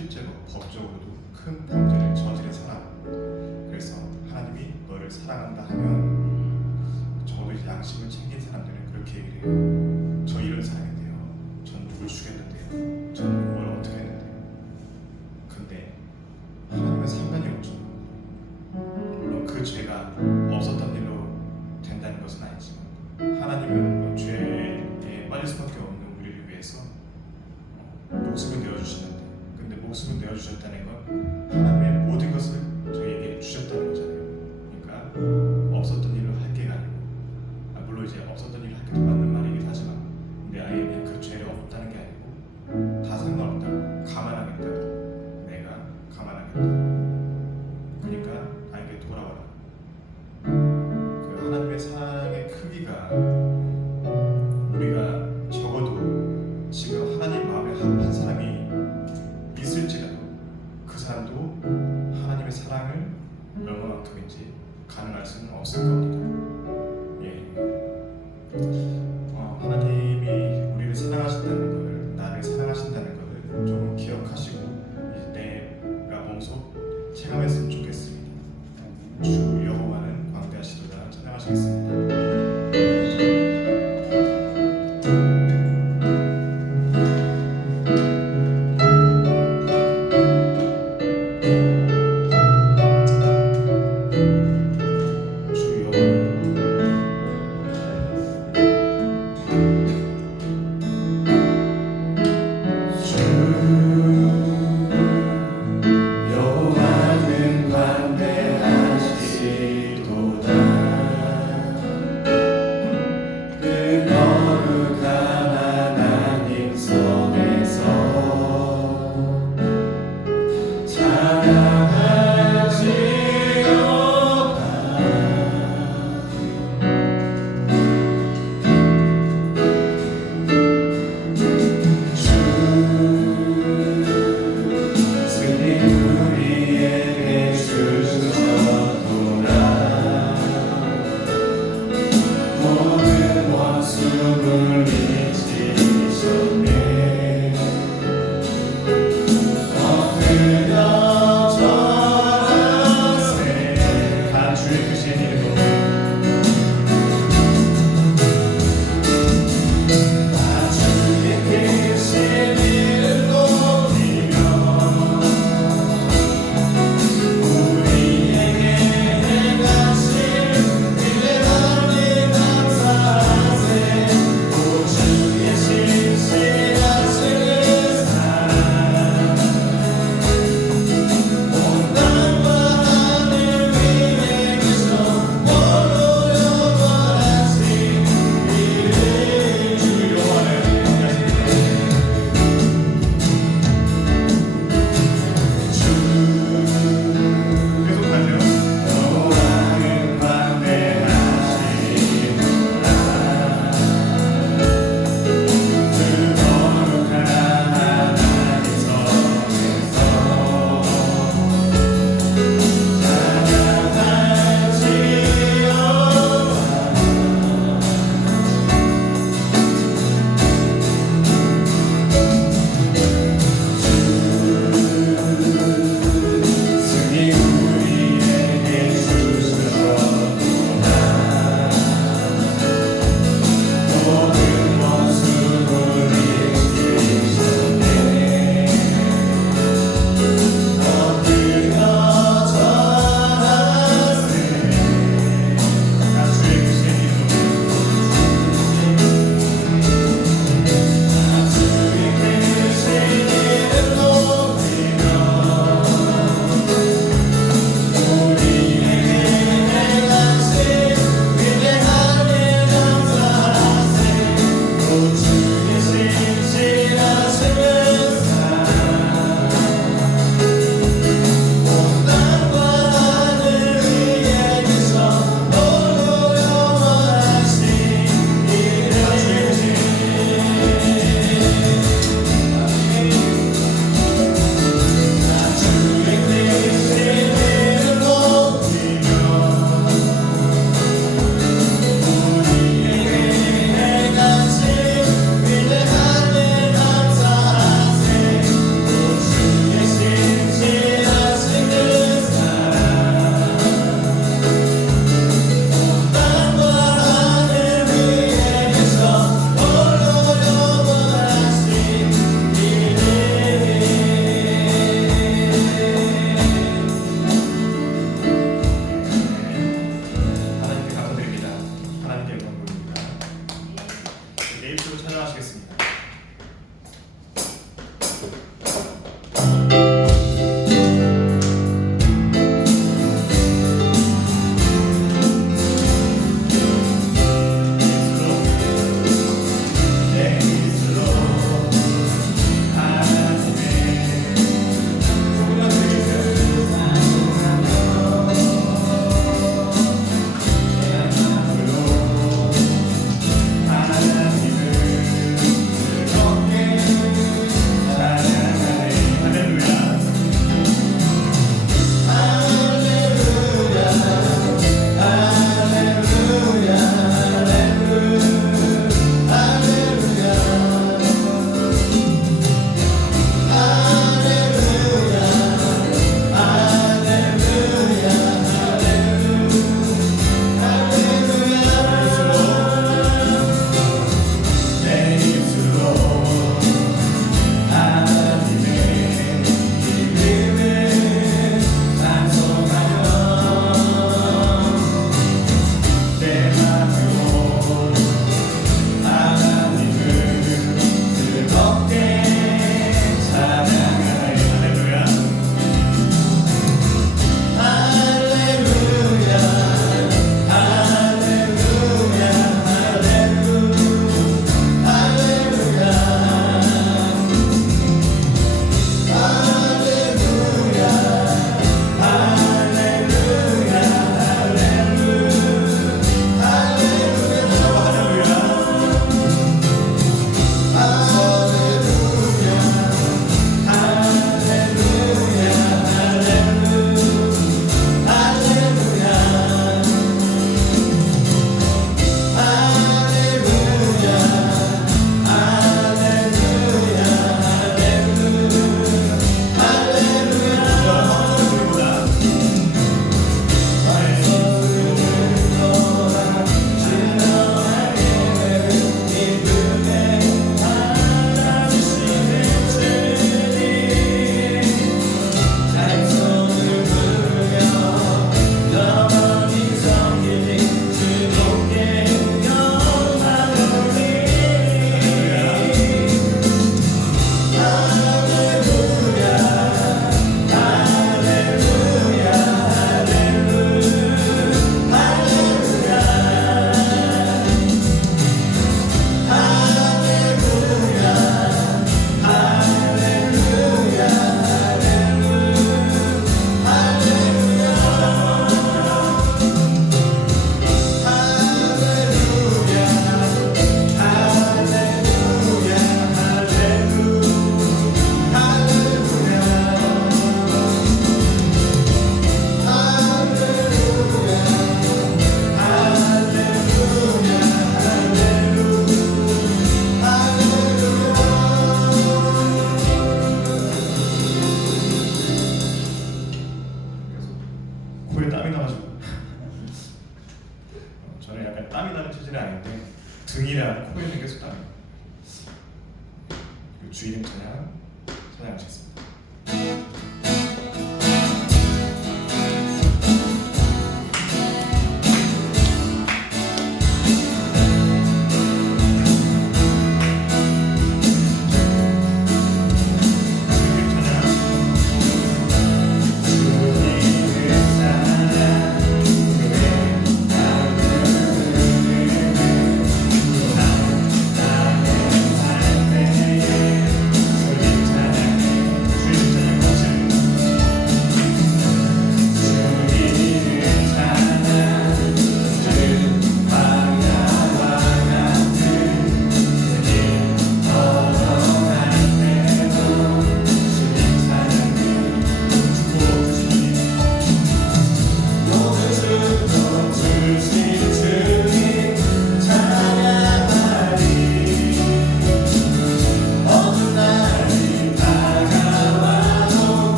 실제로 법적으로도 큰 범죄를 저지른 사람. 그래서 하나님이 너를 사랑한다 하면 적어도 이제 양심을 챙긴 사람들은 그렇게 얘기를 해요. 저 이런 사람인데요. 전 누굴 죽였는데요. 전 뭘 어떻게 했는데요. 근데 하나님은 상관이 없죠. 물론 그 죄가 없었던 일로 된다는 것은 아니지만 하나님은 죄에 빠질 수밖에 없는 우리를 위해서 목숨을 내어주시는데, 근데 목숨을 내어주셨다는 건 하나님의 모든 것을 저희에게 주셨다는 거잖아요. 그러니까 없었던 일을 할 게 아니고, 물론 이제 없었던 일을 할 게도 맞는 말이긴 하지만, 근데 아예 그냥 그 죄가 없다는 게 아니고 다 상관없다고, 감안하겠다고, 내가 감안하겠다. 그러니까 나에게 돌아와라. 그 하나님의 사랑의 크기가 우리가 적어도 지금 하나님 마음에 합한 사람이 있을지라도 그 사람도 하나님의 사랑을 얼마만큼인지 가늠할 수는 없을 겁니다. 예. 하나님이 우리를 사랑하신다는 것을, 나를 사랑하신다는 것을 좀 기억하시고 내가 몸소 체감했으면 좋겠습니다. 주 여호와는 광대하시도다. 찬양하시겠습니다. 주 여호와는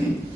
핵심.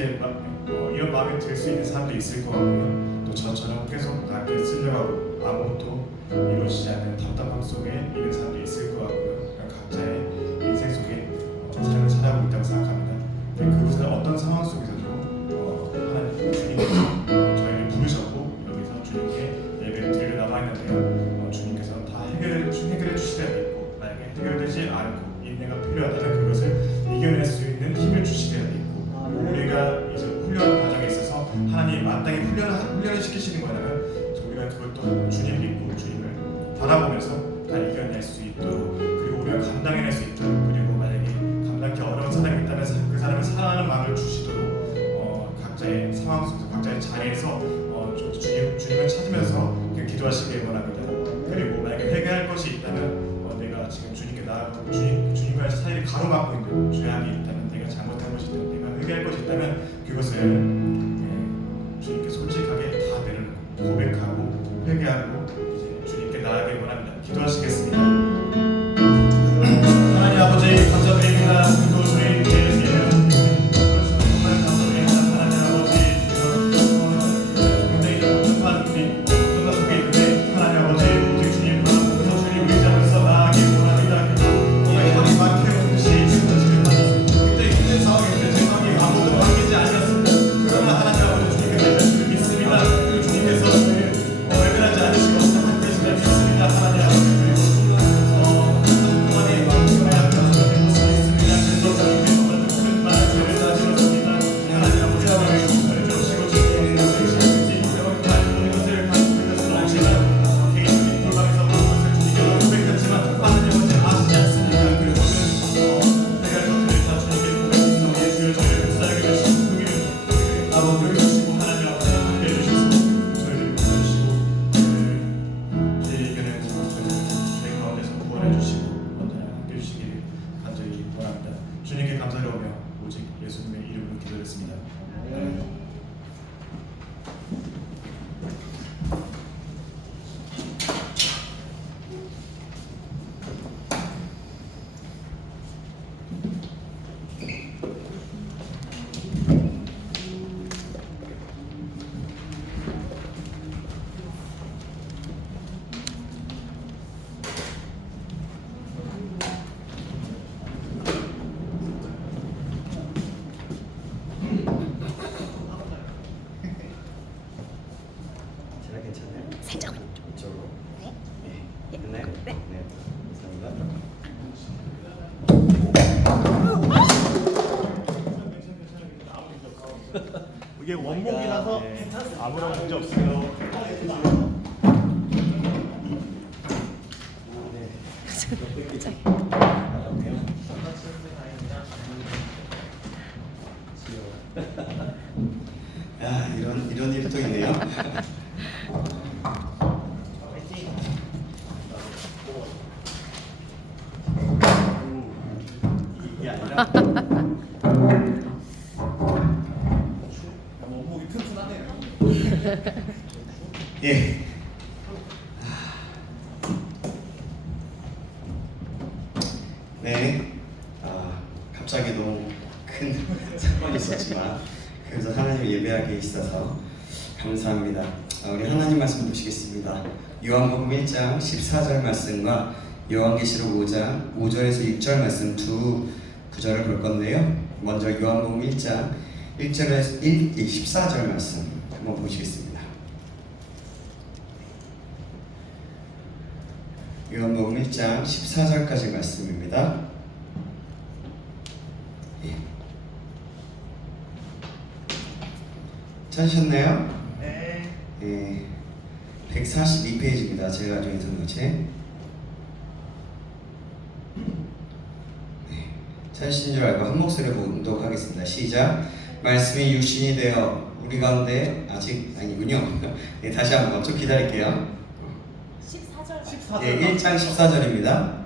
이렇게 이런 마음이 들 수 있는 사람도 있을 것 같고요. 또 저처럼 계속 낮게 쓰려고 하고 아무것도 이루어지지 않는 답답함 속에 있는 사람도 있을 것 같고요. 각자의 인생 속에 삶을 살아가고 있다고 생각합니다. 그것은 어떤 상황 속에서도 하나님 주님께서 저희를 부르셨고 여기서 주님께 예배를 드리러 나와 있는데요. 주님께서 다 해결해 주시리라 믿고 만약에 해결되지 않고 인내가 필요하다면 그것을 이겨낼 수 있는 힘을 주시리라 믿고 우리가 이제 훈련 과정에 있어서 하나님이 마땅히 훈련을 시키시는 거라면 우리가 그것도 주님 믿고 주님을 바라보면서 다 이겨낼 수 있도록 그리고 우리가 감당해낼 수 있도록 그리고 만약에 감당하기 어려운 사람이 있다면 그 사람을 사랑하는 마음을 주시도록 각자의 상황 속에서 각자의 자리에서 주님을 찾으면서 기도하시길 원합니다. 그리고 만약에 회개할 것이 있다면 내가 지금 주님께 나아가고 주님과의 사이를 가로막고 있는 죄악이 있다면 내가 잘못한 것이 있다면 내가 회개할 것이 있다면 그것을 주님께 솔직하게 다 내려놓고 고백하고 회개하고 이제 주님께 나아가길 원합니다. 기도하시겠습니다. 하나님 아버지 감사드립니다. 또 저희 예배를 정말 감사드립니다. 하나님 아버지 굉장히 복잡한 우리 생각 속에 있는데 하나님 아버지 오직 주님 바라보면서 주님 의지하면서 나아가길 원합니다. 정말 형이 막혀있듯이 굉장히 힘든 상황인데 제 상황이 아무도 맡기지 않았습니다. 그러나 하나님 아버지 주님께 주를 믿습니다. 그리고 주님께서 외면하지 않으시고 생각되시면 믿습니다. 하나님 아버지 주님께 감사드리며 오직 예수님의 이름으로 기도했습니다. 살짝 이쪽으로. 네. 네. 됐나요? 네. 네. 감사합니다. 이게 원목이라서 네. 아무런 문제 없어요. 야, 이런 일이 또 있네요. 이게 아니라 원목이 튼튼하네요. 예. 네. 갑자기 너무 큰 사건이 있었지만 그래서 하나님 예배하게 있어서 감사합니다. 우리 하나님 말씀 보시겠습니다. 요한복음 1장 14절 말씀과 요한계시록 5장 5절에서 6절 말씀 두 구절을 볼 건데요. 먼저 요한복음 1장 1절에서 14절 말씀 한번 보시겠습니다. 요한복음 1장 14절까지 말씀입니다. 예. 찾으셨나요? 네. 예. 142페이지입니다. 제가 가지고 있는 책. 찾으신 줄 알고 한 목소리로 봉독하겠습니다. 시작. 말씀이 육신이 되어 우리 가운데 아직 아니군요. 네, 다시 한번 좀 기다릴게요. 14절. 네, 1장 14절입니다.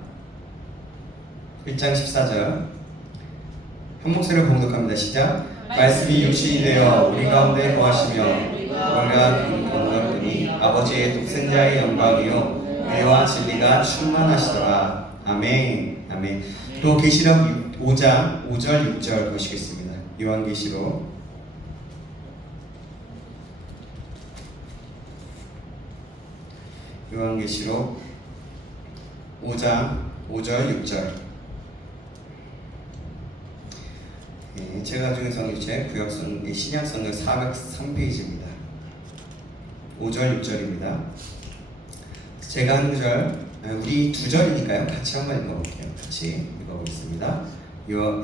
1장 14절 한 목소리로 봉독합니다. 시작. 말씀이 육신이 되어 우리 가운데 거하시며 우리가 건너더니 아버지의 독생자의 영광이요 의와 진리가 충만하시더라. 아멘. 아멘. 또 계시록 5장 5절 6절 보시겠습니다. 요한계시록 요한계시록 5장 5절 6절. 제가 가지고 있는 성경책 구약성 신약성경 403페이지입니다. 5절 6절입니다. 제가 한 구절, 우리 두 절이니까요. 같이 한번 읽어볼게요. 같이 읽어보겠습니다.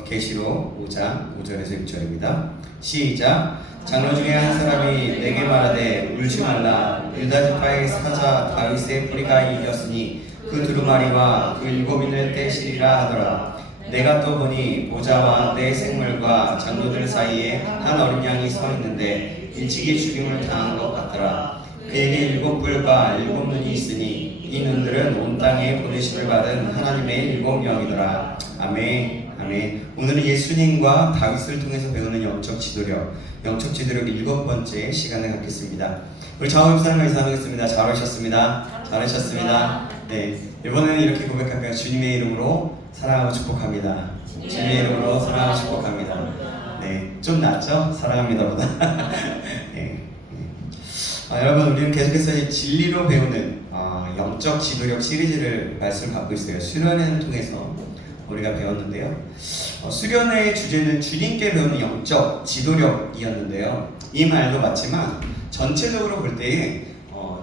계시록 5장 5절에서 6절입니다. 시작. 장로 중에 한 사람이 내게 말하되 울지 말라. 유다 지파의 사자 다윗의 뿌리가 이겼으니 그 두루마리와 그 일곱인을 떼시리라 하더라. 내가 또 보니 보좌와 내 생물과 장로들 사이에 한 어린 양이 서 있는데 일찍이 죽임을 당한 것 같더라. 그에게 일곱 뿔과 일곱 눈이 있으니 이 눈들은 온 땅에 보내심을 받은 하나님의 일곱 영이더라. 아멘. 아멘. 오늘은 예수님과 다윗을 통해서 배우는 영적 지도력 일곱 번째 시간을 갖겠습니다. 우리 좌우 입사람과 인사하겠습니다. 잘 오셨습니다. 잘 오셨습니다. 네, 이번에는 이렇게 고백할까요? 주님의 이름으로 사랑하고 축복합니다. 주님의 이름으로 사랑하고 축복합니다. 네, 좀 낫죠? 사랑합니다보다. 네. 여러분, 우리는 계속해서 진리로 배우는 영적 지도력 시리즈를 말씀을 갖고 있어요. 수련회를 통해서 우리가 배웠는데요. 수련회의 주제는 주님께 배우는 영적 지도력이었는데요. 이 말도 맞지만 전체적으로 볼 때에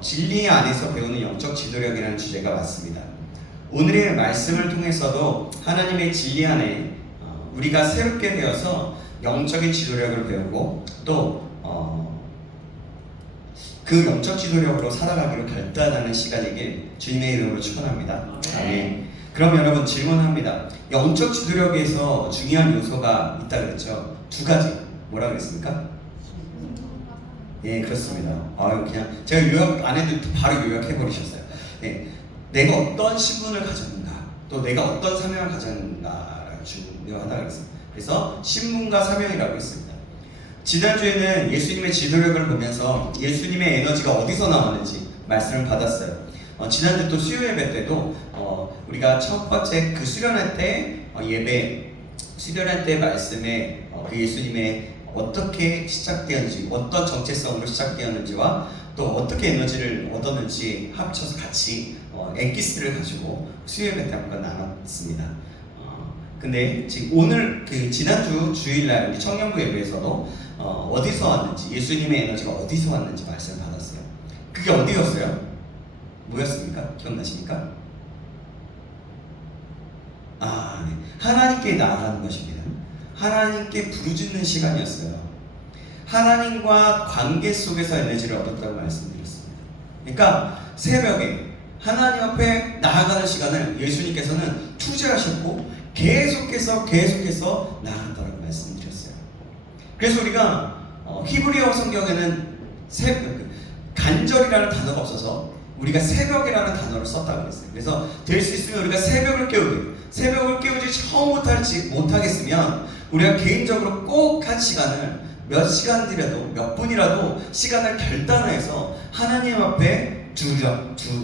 진리 안에서 배우는 영적 지도력이라는 주제가 맞습니다. 오늘의 말씀을 통해서도 하나님의 진리 안에 우리가 새롭게 되어서 영적인 지도력을 배우고 또 그 영적 지도력으로 살아가기로 결단하는 시간이길 주님의 이름으로 축원합니다. 아멘. 그럼 여러분 질문합니다. 영적 지도력에서 중요한 요소가 있다 그랬죠? 두 가지. 뭐라 그랬습니까? 예, 그렇습니다. 그냥 제가 요약 안 해도 바로 요약해 버리셨어요. 네, 내가 어떤 신분을 가졌는가, 또 내가 어떤 사명을 가졌는가가 중요하다 그랬습니다. 그래서 신분과 사명이라고 했습니다. 지난주에는 예수님의 지도력을 보면서 예수님의 에너지가 어디서 나왔는지 말씀을 받았어요. 지난주 또 수요 예배 때도 우리가 첫 번째 그 수련회 때 수련회 때 말씀에 그 예수님의 어떻게 시작되었는지, 어떤 정체성으로 시작되었는지와 또 어떻게 에너지를 얻었는지 합쳐서 같이 엑기스를 가지고 수요 예배 때 한번 나눴습니다. 근데 지금 오늘 그 지난주 주일날 우리 청년부 예배에서도 어디서 왔는지, 예수님의 에너지가 어디서 왔는지 말씀을 받았어요. 그게 어디였어요? 뭐였습니까? 기억나십니까? 네. 하나님께 나아가는 것입니다. 하나님께 부르짖는 시간이었어요. 하나님과 관계 속에서 에너지를 얻었다고 말씀드렸습니다. 그러니까 새벽에 하나님 앞에 나아가는 시간을 예수님께서는 투자하셨고 계속해서 나아간다고 말씀드렸어요. 그래서 우리가 히브리어 성경에는 간절이라는 단어가 없어서 우리가 새벽이라는 단어를 썼다고 했어요. 그래서 될 수 있으면 우리가 새벽을 깨우지 처음 못하겠으면 우리가 개인적으로 꼭 한 시간을 몇 시간이라도 몇 분이라도 시간을 결단해서 하나님 앞에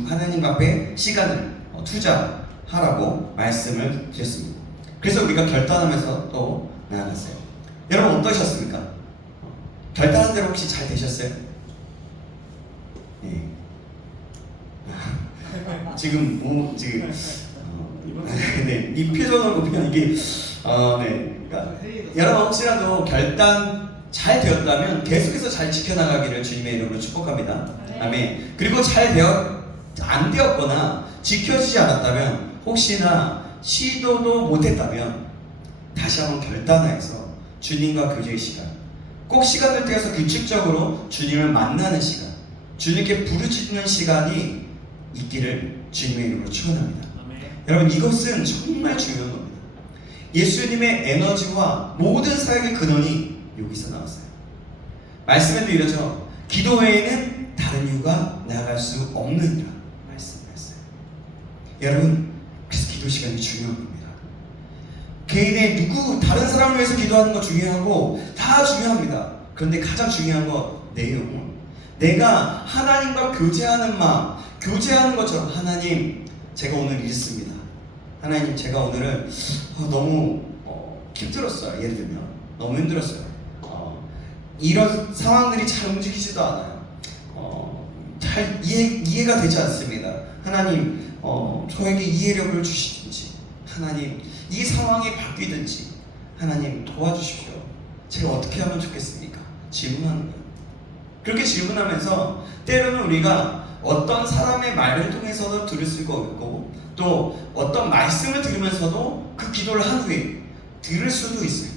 하나님 앞에 시간을 투자하라고 말씀을 드렸습니다. 그래서 우리가 결단하면서 또 나아갔어요. 여러분 어떠셨습니까? 결단한 대로 혹시 잘 되셨어요? 네. 지금 네, 이 표정을 보면 이게 그러니까 여러분 혹시라도 결단 잘 되었다면 계속해서 잘 지켜나가기를 주님의 이름으로 축복합니다. 아멘. 그리고 안 되었거나 지켜지지 않았다면 혹시나 시도도 못했다면 다시 한번 결단해서 주님과 교제의 시간, 꼭 시간을 떼어서 규칙적으로 주님을 만나는 시간, 주님께 부르짖는 시간이 있기를 주님의 이름으로 축원합니다. 여러분 이것은 정말 중요한 겁니다. 예수님의 에너지와 모든 사역의 근원이 여기서 나왔어요. 말씀에도 이러죠. 기도 외에는 다른 이유가 나아갈 수 없느니라 말씀했어요. 여러분 그래서 기도 시간이 중요한 겁니다. 개인의 다른 사람을 위해서 기도하는 거 중요하고 다 중요합니다. 그런데 가장 중요한 건 내 영혼, 내가 하나님과 교제하는 마음, 교제하는 것처럼 하나님 제가 오늘 이랬습니다. 하나님 제가 오늘은 너무 힘들었어요. 예를 들면 너무 힘들었어요. 이런 상황들이 잘 움직이지도 않아요. 잘 이해가 되지 않습니다. 하나님 저에게 이해력을 주시든지, 하나님 이 상황이 바뀌든지 하나님 도와주십시오. 제가 어떻게 하면 좋겠습니까? 질문하는 거예요. 그렇게 질문하면서 때로는 우리가 어떤 사람의 말을 통해서도 들을 수가 있고, 또 어떤 말씀을 들으면서도 그 기도를 한 후에 들을 수도 있어요.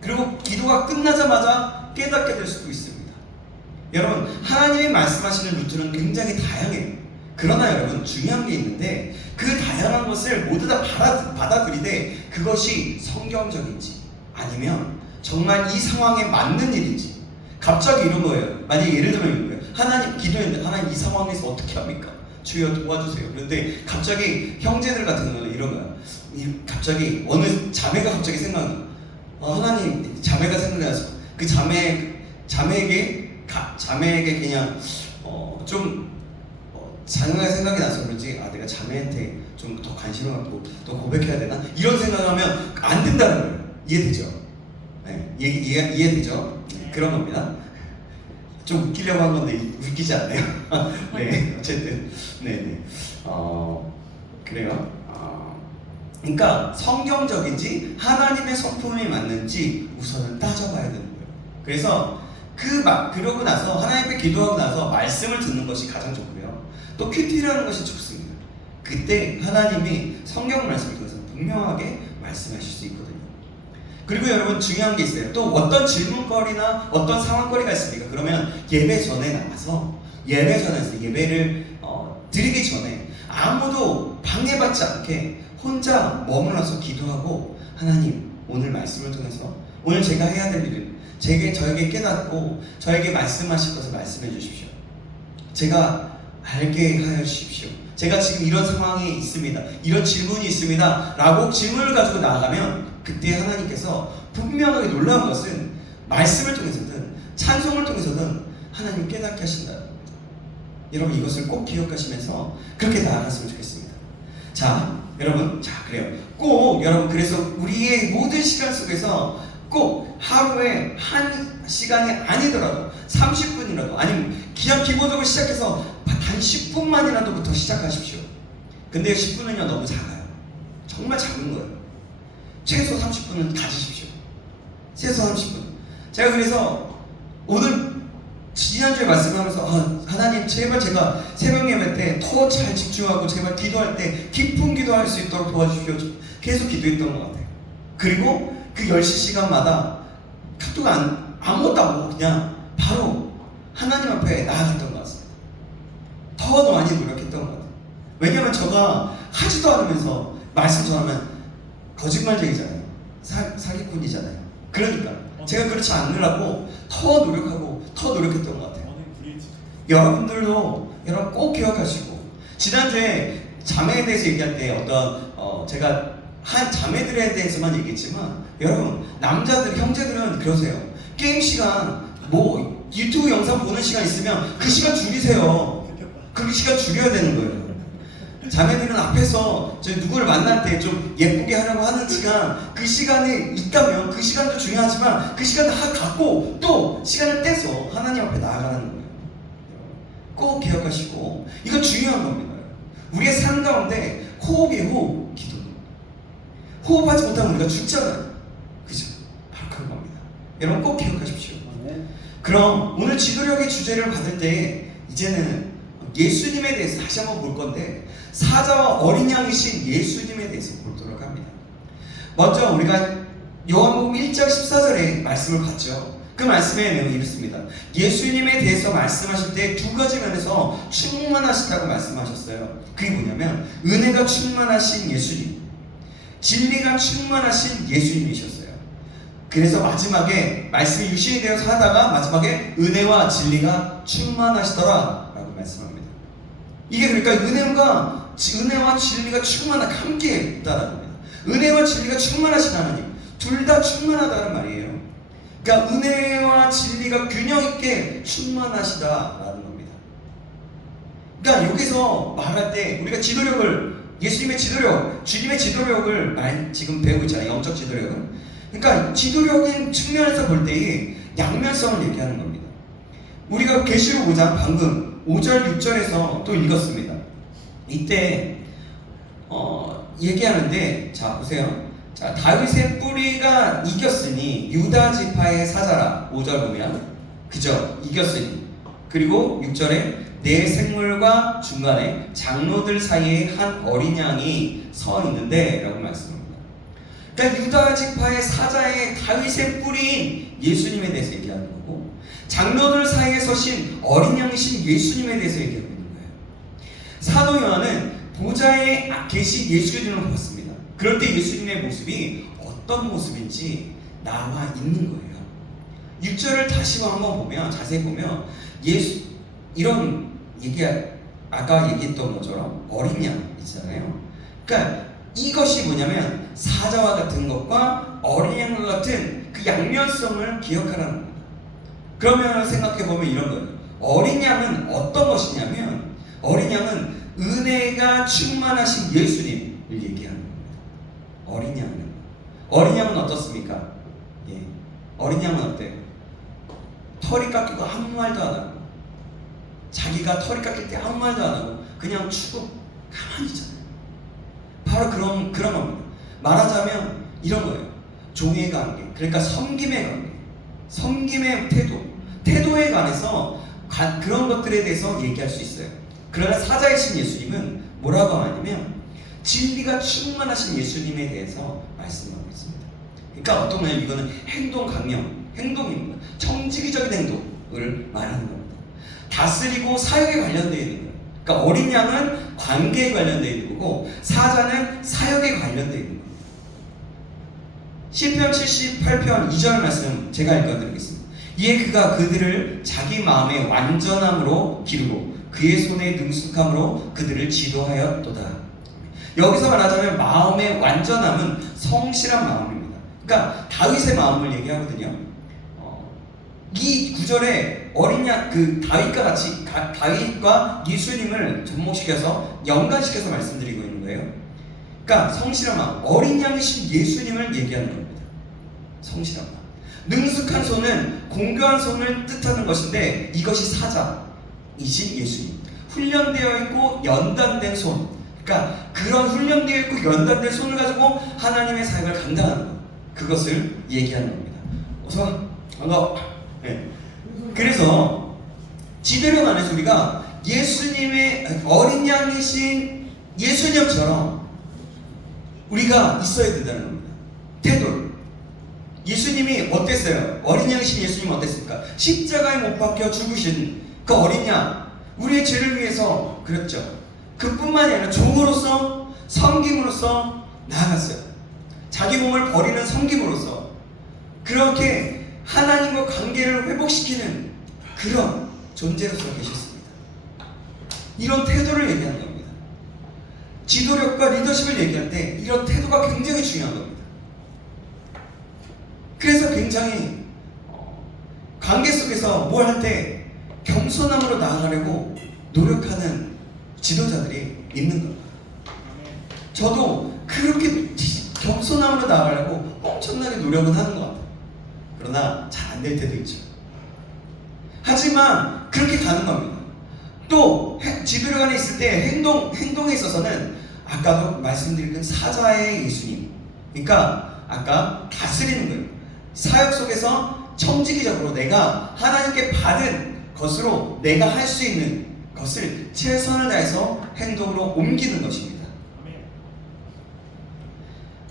그리고 기도가 끝나자마자 깨닫게 될 수도 있습니다. 여러분, 하나님이 말씀하시는 루트는 굉장히 다양해요. 그러나 여러분, 중요한 게 있는데 그 다양한 것을 모두 다 받아들이되 그것이 성경적인지, 아니면 정말 이 상황에 맞는 일인지. 갑자기 이런 거예요. 만약에 예를 들면 이런 거예요. 하나님 기도했는데, 하나님 이 상황에서 어떻게 합니까? 주여 도와주세요. 그런데 갑자기 형제들 같은 경우는 이런 거야. 갑자기 어느 자매가 갑자기 생각나. 하나님, 자매가 생각나서 그 자매에게 그냥 자매가 생각이 나서 그런지, 내가 자매한테 좀 더 관심을 갖고 더 고백해야 되나? 이런 생각하면 안 된다는 거예요. 이해되죠? 네, 이해되죠? 네, 그런 겁니다. 좀 웃기려고 한 건데 웃기지 않네요. 네, 어쨌든 네네. 그래요. 그러니까 성경적인지 하나님의 성품이 맞는지 우선은 따져봐야 되는 거예요. 그래서 그러고 나서 하나님께 기도하고 나서 말씀을 듣는 것이 가장 좋고요. 또 큐티라는 것이 좋습니다. 그때 하나님이 성경 말씀을 통해서 분명하게 말씀하실 수 있거든요. 그리고 여러분, 중요한 게 있어요. 또 어떤 질문거리나 어떤 상황거리가 있습니까? 그러면 예배 전에 나가서 예배를 드리기 전에 아무도 방해받지 않게 혼자 머물러서 기도하고, 하나님, 오늘 말씀을 통해서 오늘 제가 해야 될 일은 저에게 깨닫고 저에게 말씀하실 것을 말씀해 주십시오. 제가 알게 하여 주십시오. 제가 지금 이런 상황이 있습니다. 이런 질문이 있습니다. 라고 질문을 가지고 나아가면 그때 하나님께서 분명하게 놀라운 것은 말씀을 통해서든 찬송을 통해서든 하나님 깨닫게 하신다는 겁니다. 여러분, 이것을 꼭 기억하시면서 그렇게 나아갔으면 좋겠습니다. 자, 여러분, 그래요. 꼭 여러분, 그래서 우리의 모든 시간 속에서 꼭 하루에 한 시간이 아니더라도 30분이라도, 아니면 그냥 기본적으로 시작해서 단 10분만이라도부터 시작하십시오. 근데 10분은요 너무 작아요. 정말 작은 거예요. 최소 30분은 가지십시오. 최소 30분. 제가 그래서 오늘 지난주에 말씀하면서 하나님, 제발 제가 새벽 예배 때 더 잘 집중하고 제발 기도할 때 깊은 기도할 수 있도록 도와주십시오. 계속 기도했던 것 같아요. 그리고 그 10시 시간마다 카톡 아무것도 안 보고 그냥 바로 하나님 앞에 나아갔던 것 같습니다. 더 많이 노력했던 것 같아요. 왜냐하면 제가 하지도 않으면서 말씀 전하면 거짓말쟁이잖아요. 사기꾼이잖아요. 그러니까 제가 그렇지 않으려고 더 노력하고 더 노력했던 것 같아요. 여러분들도 여러분 꼭 기억하시고, 지난주에 자매에 대해서 얘기할 때 제가 한 자매들에 대해서만 얘기했지만, 여러분 남자들, 형제들은 그러세요. 게임 시간, 유튜브 영상 보는 시간 있으면 그 시간 줄이세요. 그 시간 줄여야 되는 거예요. 자매들은 앞에서 누구를 만날 때 좀 예쁘게 하려고 하는 시간, 그 시간이 있다면 그 시간도 중요하지만 그 시간을 갖고 또 시간을 떼서 하나님 앞에 나아가는 거예요. 꼭 기억하시고, 이건 중요한 겁니다. 우리의 삶 가운데 호흡이 기도입니다. 호흡하지 못하면 우리가 죽잖아요. 그죠? 바로 그런 겁니다. 여러분 꼭 기억하십시오. 그럼 오늘 지도력의 주제를 받을 때 이제는 예수님에 대해서 다시 한번 볼 건데, 사자와 어린 양이신 예수님에 대해서 보도록 합니다. 먼저 우리가 요한복음 1장 14절에 말씀을 봤죠. 그 말씀의 내용이 이렇습니다. 예수님에 대해서 말씀하실 때 두 가지 면에서 충만하시다고 말씀하셨어요. 그게 뭐냐면 은혜가 충만하신 예수님, 진리가 충만하신 예수님이셨어요. 그래서 마지막에 말씀이 유신이 되어서 하다가 마지막에 은혜와 진리가 충만하시더라 라고 말씀합니다. 이게 그러니까 은혜와 진리가 함께 있다라는 겁니다. 은혜와 진리가 충만하신 하나님, 둘 다 충만하다는 말이에요. 그러니까 은혜와 진리가 균형 있게 충만하시다라는 겁니다. 그러니까 여기서 말할 때 우리가 예수님의 지도력, 주님의 지도력을 지금 배우고 있잖아요. 영적 지도력을. 그러니까 지도력인 측면에서 볼 때에 양면성을 얘기하는 겁니다. 우리가 계시록 5장 방금 5절 6절에서 또 읽었습니다. 이때 얘기하는데, 자 보세요. 자, 다윗의 뿌리가 이겼으니 유다 지파의 사자라. 5절 보면 그죠? 이겼으니. 그리고 6절에 내 생물과 중간에 장로들 사이에 한 어린 양이 서 있는데 라고 말씀합니다. 그러니까 유다 지파의 사자의 다윗의 뿌리인 예수님에 대해서 얘기하는 거고, 장로들 사이에 서신 어린 양이신 예수님에 대해서 얘기하고 있는 거예요. 사도 요한은 보좌에 계신 예수님을 봤습니다. 그럴 때 예수님의 모습이 어떤 모습인지 나와 있는 거예요. 6절을 다시 한번 보면, 자세히 보면 이런 얘기, 아까 얘기했던 것처럼 어린 양 있잖아요. 그러니까 이것이 뭐냐면 사자와 같은 것과 어린 양과 같은 그 양면성을 기억하라는 겁니다. 그러면 생각해 보면 이런 거예요. 어린 양은 어떤 것이냐면, 어린 양은 은혜가 충만하신 예수님을 얘기하는 겁니다. 어린 양은 어떻습니까? 예. 어린 양은 어때요? 털이 깎이고 아무 말도 안 하고, 자기가 털이 깎일 때 아무 말도 안 하고 그냥 추고 가만히 있잖아요. 바로 그런 겁니다. 말하자면 이런 거예요. 종의 관계, 그러니까 섬김의 관계, 섬김의 태도에 관해서 그런 것들에 대해서 얘기할 수 있어요. 그러나 사자이신 예수님은 뭐라고 하냐면 진리가 충만하신 예수님에 대해서 말씀하고 있습니다. 그러니까 어떤 거냐면 이거는 행동입니다. 청지기적인 행동을 말하는 겁니다. 다스리고 사역에 관련되어 있는 거예요. 그러니까 어린 양은 관계에 관련되어 있는 거고, 사자는 사역에 관련되어 있는 거예요. 시편 78편 2절 말씀 제가 읽어드리겠습니다. 이에 그가 그들을 자기 마음의 완전함으로 기르고 그의 손의 능숙함으로 그들을 지도하였도다. 여기서 말하자면 마음의 완전함은 성실한 마음입니다. 그러니까 다윗의 마음을 얘기하거든요. 이 구절에 어린 양, 다윗과 같이 다윗과 예수님을 접목시켜서 연관시켜서 말씀드리고 있는 거예요. 그러니까 성실한 마음, 어린 양이신 예수님을 얘기하는 겁니다. 성실한 마음. 능숙한 손은 공교한 손을 뜻하는 것인데 이것이 사자이신 예수님. 훈련되어 있고 연단된 손. 그러니까 그런 훈련되어 있고 연단된 손을 가지고 하나님의 사역을 감당하는 것. 그것을 얘기하는 겁니다. 어서 반가워. 네. 그래서 지대로 안에서 우리가 예수님의 어린 양이신 예수님처럼 우리가 있어야 된다는 겁니다. 태도를. 예수님이 어땠어요? 어린 양이신 예수님은 어땠습니까? 십자가에 못 박혀 죽으신 그 어린 양, 우리의 죄를 위해서 그랬죠. 그뿐만이 아니라 종으로서, 섬김으로써 나아갔어요. 자기 몸을 버리는 섬김으로써 그렇게 하나님과 관계를 회복시키는 그런 존재로서 계셨습니다. 이런 태도를 얘기하는 겁니다. 지도력과 리더십을 얘기할 때 이런 태도가 굉장히 중요한 겁니다. 그래서 굉장히 관계 속에서 뭘 할 때 겸손함으로 나아가려고 노력하는 지도자들이 있는 겁니다. 저도 그렇게 겸손함으로 나아가려고 엄청나게 노력은 하는 것 같아요. 그러나 잘 안 될 때도 있죠. 하지만 그렇게 가는 겁니다. 또 지도력 안에 있을 때 행동에 있어서는 아까도 말씀드린 사자의 예수님, 그러니까 아까 다스리는 거예요. 사역 속에서 청지기적으로 내가 하나님께 받은 것으로 내가 할 수 있는 것을 최선을 다해서 행동으로 옮기는 것입니다.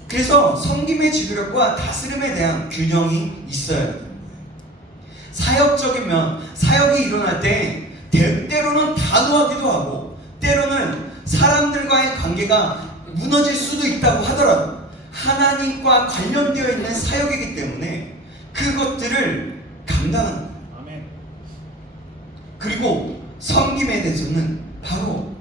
그래서 섬김의 지도력과 다스림에 대한 균형이 있어야 됩니다. 사역적인 면, 사역이 일어날 때 때로는 단호하기도 하고 때로는 사람들과의 관계가 무너질 수도 있다고 하더라도 하나님과 관련되어 있는 사역이기 때문에 그것들을 감당하는 거예요. 그리고 섬김에 대해서는 바로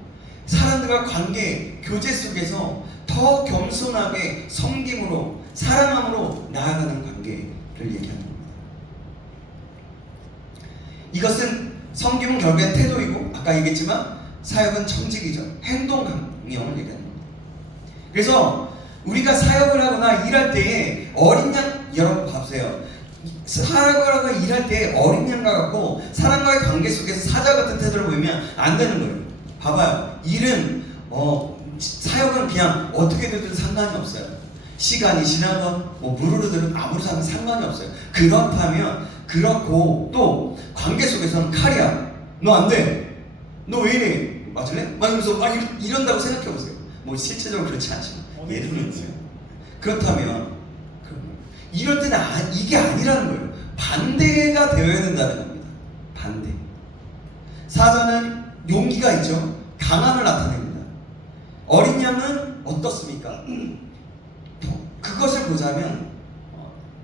사람들과 관계, 교제 속에서 더 겸손하게 섬김으로, 사랑함으로 나아가는 관계를 얘기하는 겁니다. 이것은 섬김은 결국엔 태도이고, 아까 얘기했지만 사역은 청지기죠. 행동 강령을 얘기하는 겁니다. 그래서 우리가 사역을 하거나 일할 때에 어린 양, 여러분 봐보세요. 사역을 하거나 일할 때 어린 양과 같고 사람과의 관계 속에서 사자 같은 태도를 보이면 안 되는 거예요. 봐봐요. 일은 사역은 그냥 어떻게 되든 상관이 없어요. 시간이 지나건 뭐 무르르든 아무리 사면 상관이 없어요. 그렇다면 그렇고 또 관계 속에서는 칼이야. 너 안 돼. 너 왜 이래? 맞을래? 막 이러면서 이런다고 생각해 보세요. 뭐 실제적으로 그렇지 않지만 예를 들어서 그렇다면 이럴 때는 이게 아니라는 거예요. 반대가 되어야 된다는 겁니다. 반대. 사자는 용기가 있죠. 강함을 나타냅니다. 어린 양은 어떻습니까? 그것을 보자면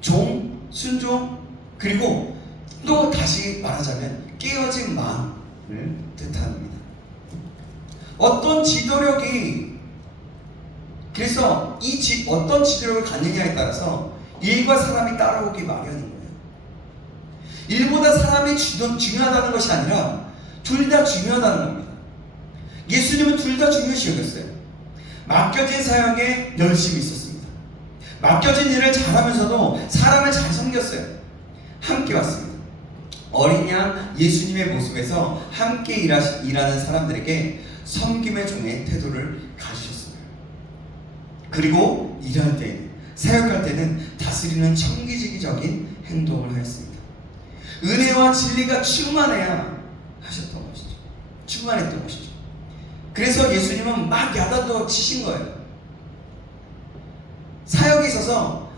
종, 순종, 그리고 또 다시 말하자면 깨어진 마음을 뜻합니다. 어떤 지도력이 그래서 어떤 지도력을 갖느냐에 따라서 일과 사람이 따라오기 마련인 거예요. 일보다 사람이 중요하다는 것이 아니라 둘 다 중요하다는 겁니다. 예수님은 둘 다 중요시 여겼어요. 맡겨진 사역에 열심히 있었습니다. 맡겨진 일을 잘하면서도 사람을 잘 섬겼어요. 함께 왔습니다. 어린 양 예수님의 모습에서 함께 일하는 사람들에게 섬김의 종의 태도를 가지셨습니다. 그리고 일할 때, 사역할 때는 다스리는 청기지기적인 행동을 하였습니다. 은혜와 진리가 충만해야 하셨던 것이죠. 충만했던 것이죠. 그래서 예수님은 막 야단도 치신 거예요. 사역에 있어서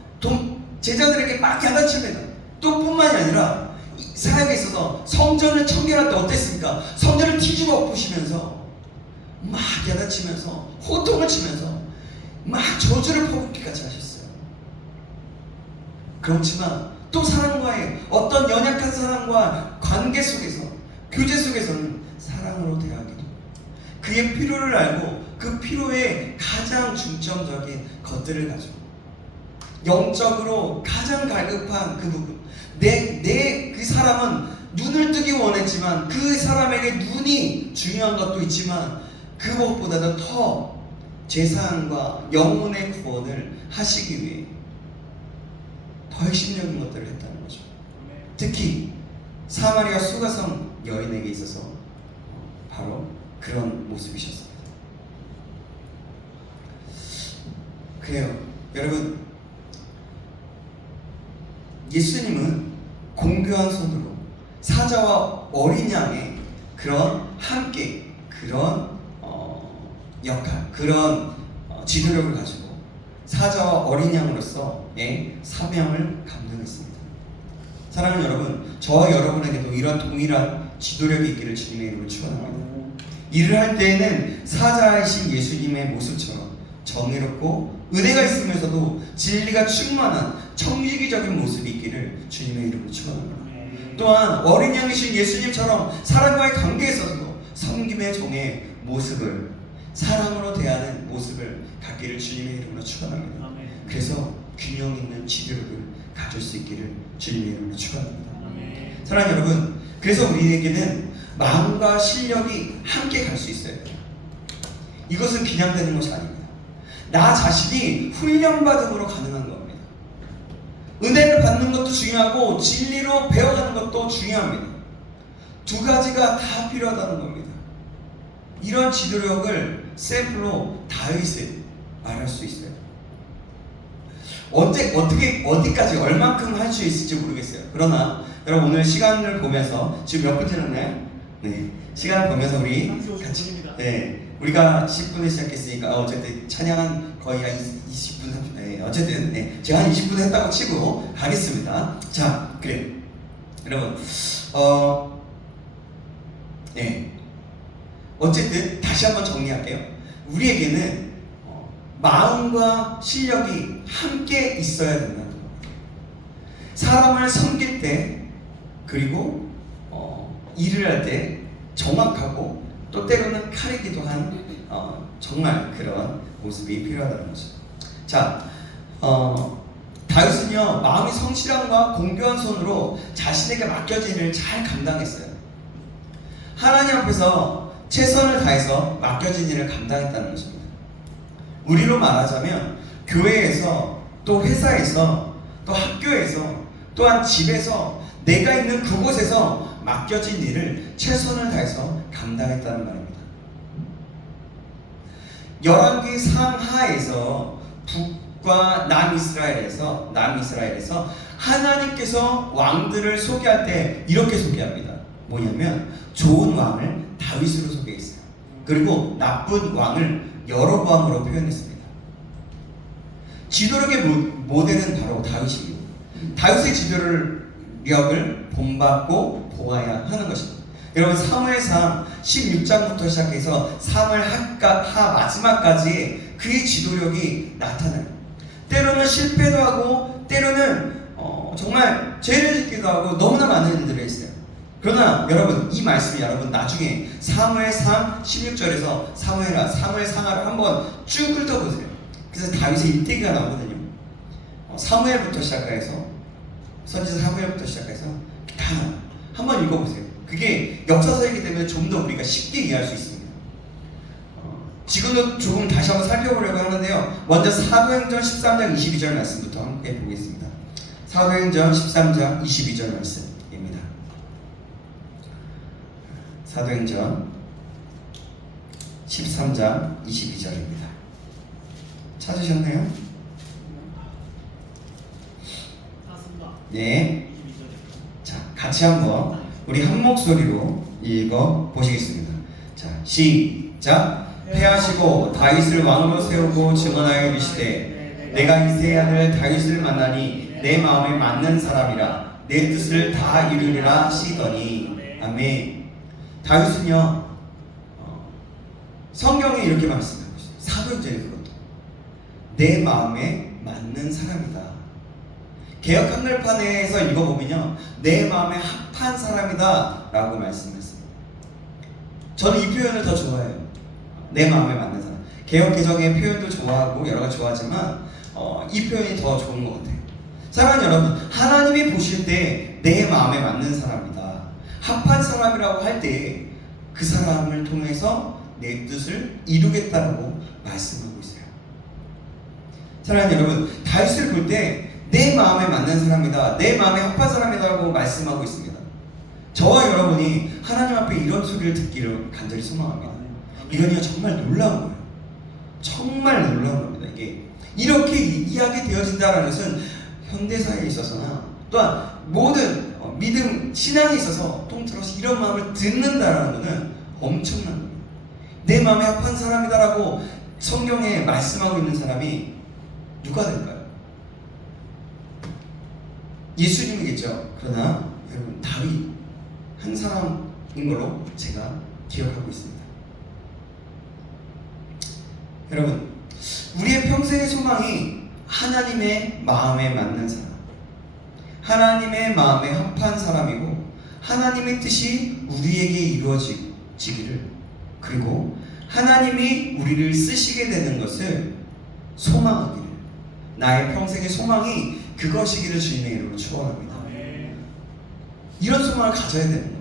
제자들에게 막 야단칩니다. 또 뿐만이 아니라 사역에 있어서 성전을 청결할 때 어땠습니까? 성전을 뒤집어 엎으시면서 막 야단치면서 호통을 치면서 막 저주를 퍼붓기까지 하셨어요. 그렇지만 또 사람과의 어떤 연약한 사람과 관계 속에서 교제 속에서는 사랑으로 대하기도 그의 필요를 알고 그 필요에 가장 중점적인 것들을 가지고 영적으로 가장 갈급한 그 부분 그 사람은 눈을 뜨기 원했지만 그 사람에게 눈이 중요한 것도 있지만 그것보다도 더 재산과 영혼의 구원을 하시기 위해 더 핵심적인 것들을 했다는 거죠. 특히 사마리아 수가성 여인에게 있어서 바로 그런 모습이셨습니다. 그래요. 여러분, 예수님은 공교한 손으로 사자와 어린 양의 그런 함께 그런 역할, 그런 지도력을 가지고 사자와 어린 양으로서의 사명을 감당했습니다. 사랑하는 여러분, 저와 여러분에게도 이런 동일한 지도력이 있기를 주님의 이름으로 축원합니다. 일을 할 때에는 사자이신 예수님의 모습처럼 정의롭고 은혜가 있으면서도 진리가 충만한 청지기적인 모습이 있기를 주님의 이름으로 축원합니다. 또한 어린 양이신 예수님처럼 사람과의 관계에 있어서도 섬김의 종의 모습을 사랑으로 대하는 모습을 갖기를 주님의 이름으로 축원합니다. 그래서 균형 있는 지도력을 가질 수 있기를 주님의 이름으로 축원합니다. 사랑하는 여러분, 그래서 우리에게는 마음과 실력이 함께 갈 수 있어요. 이것은 그냥 되는 것이 아닙니다. 나 자신이 훈련받음으로 가능한 겁니다. 은혜를 받는 것도 중요하고 진리로 배워가는 것도 중요합니다. 두 가지가 다 필요하다는 겁니다. 이런 지도력을 샘플로 다윗은 말할 수 있어요. 어디까지 얼만큼 할 수 있을지 모르겠어요. 그러나 여러분, 오늘 시간을 보면서 지금 몇 분 지났나요? 네, 시간을 보면서 우리 같이 우리가 10분에 시작했으니까 어쨌든 찬양은 거의 한 20분 30분 어쨌든 제가 한 20분 했다고 치고 가겠습니다. 자, 그래요. 여러분, 어쨌든 다시 한번 정리할게요. 우리에게는 마음과 실력이 함께 있어야 된다는 겁니다. 사람을 섬길 때 그리고 일을 할 때 정확하고 또 때로는 칼이기도 한 정말 그런 모습이 필요하다는 거죠. 자, 다윗은요 마음이 성실함과 공교한 손으로 자신에게 맡겨진 일을 잘 감당했어요. 하나님 앞에서 최선을 다해서 맡겨진 일을 감당했다는 것입니다. 우리로 말하자면 교회에서 또 회사에서 또 학교에서 또한 집에서 내가 있는 그곳에서 맡겨진 일을 최선을 다해서 감당했다는 말입니다. 열왕기 상하에서 북과 남이스라엘에서 하나님께서 왕들을 소개할 때 이렇게 소개합니다. 뭐냐면 좋은 왕을 다윗으로 소개했어요. 그리고 나쁜 왕을 여로보암으로 표현했습니다. 지도력의 모델은 바로 다윗입니다. 다윗의 지도력을 본받고 보아야 하는 것입니다. 여러분 사무엘상 16장부터 시작해서 사무엘 하 마지막까지 그의 지도력이 나타나요. 때로는 실패도 하고 때로는 정말 죄를 짓기도 하고 너무나 많은 일들이 있어요. 그러나 여러분 이 말씀이 여러분 나중에 사무엘상 16절에서 사무엘상하를 한번 쭉 훑어보세요. 그래서 다윗의 일대기가 나오거든요. 사무엘부터 시작해서 선지자 사무엘부터 시작해서 다 나와요. 한번 읽어보세요. 그게 역사서이기 때문에 좀 더 우리가 쉽게 이해할 수 있습니다. 지금도 조금 다시 한번 살펴보려고 하는데요. 먼저 사도행전 13장 22절 말씀부터 함께 보겠습니다. 사도행전 13장 22절 말씀입니다. 사도행전 13장 22절입니다. 찾으셨나요? 네. 자, 같이 한번 우리 한 목소리로 읽어 보시겠습니다. 자, 시작. 패하시고 다윗을 왕으로 세우고 증언하여 이르시되 내가 이새의 아들 다윗을 만나니 내 마음에 맞는 사람이라 내 뜻을 다 이루리라 하시더니 아멘. 다윗은요 성경에 이렇게 말씀하고 있어요. 사도행전에 그것도 내 마음에 맞는 사람이다. 개역 한글판에서 읽어보면요 내 마음에 합한 사람이다 라고 말씀했습니다. 저는 이 표현을 더 좋아해요. 내 마음에 맞는 사람. 개역 개정의 표현도 좋아하고 여러 가지 좋아하지만 이 표현이 더 좋은 것 같아요. 사랑하는 여러분, 하나님이 보실 때 내 마음에 맞는 사람이다, 합한 사람이라고 할 때 그 사람을 통해서 내 뜻을 이루겠다라고 말씀하고 있어요. 사랑하는 여러분, 다윗을 볼 때 내 마음에 맞는 사람이다, 내 마음에 합한 사람이다라고 말씀하고 있습니다. 저와 여러분이 하나님 앞에 이런 소리를 듣기를 간절히 소망합니다. 이건요 정말 놀라운 거예요. 정말 놀라운 겁니다. 이게 이렇게 이야기 되어진다는 것은 현대사에 있어서나 또한 모든 믿음, 신앙에 있어서 통틀어서 이런 마음을 듣는다라는 것은 엄청난 겁니다. 내 마음에 합한 사람이다라고 성경에 말씀하고 있는 사람이 누가 될까요? 예수님이겠죠. 그러나 여러분 다윗 한 사람인 걸로 제가 기억하고 있습니다. 여러분, 우리의 평생의 소망이 하나님의 마음에 맞는 사람, 하나님의 마음에 합한 사람이고 하나님의 뜻이 우리에게 이루어지기를, 그리고 하나님이 우리를 쓰시게 되는 것을 소망하기를, 나의 평생의 소망이 그것이기를 주님의 이름으로 축원합니다. 이런 소망을 가져야 되는 겁니다.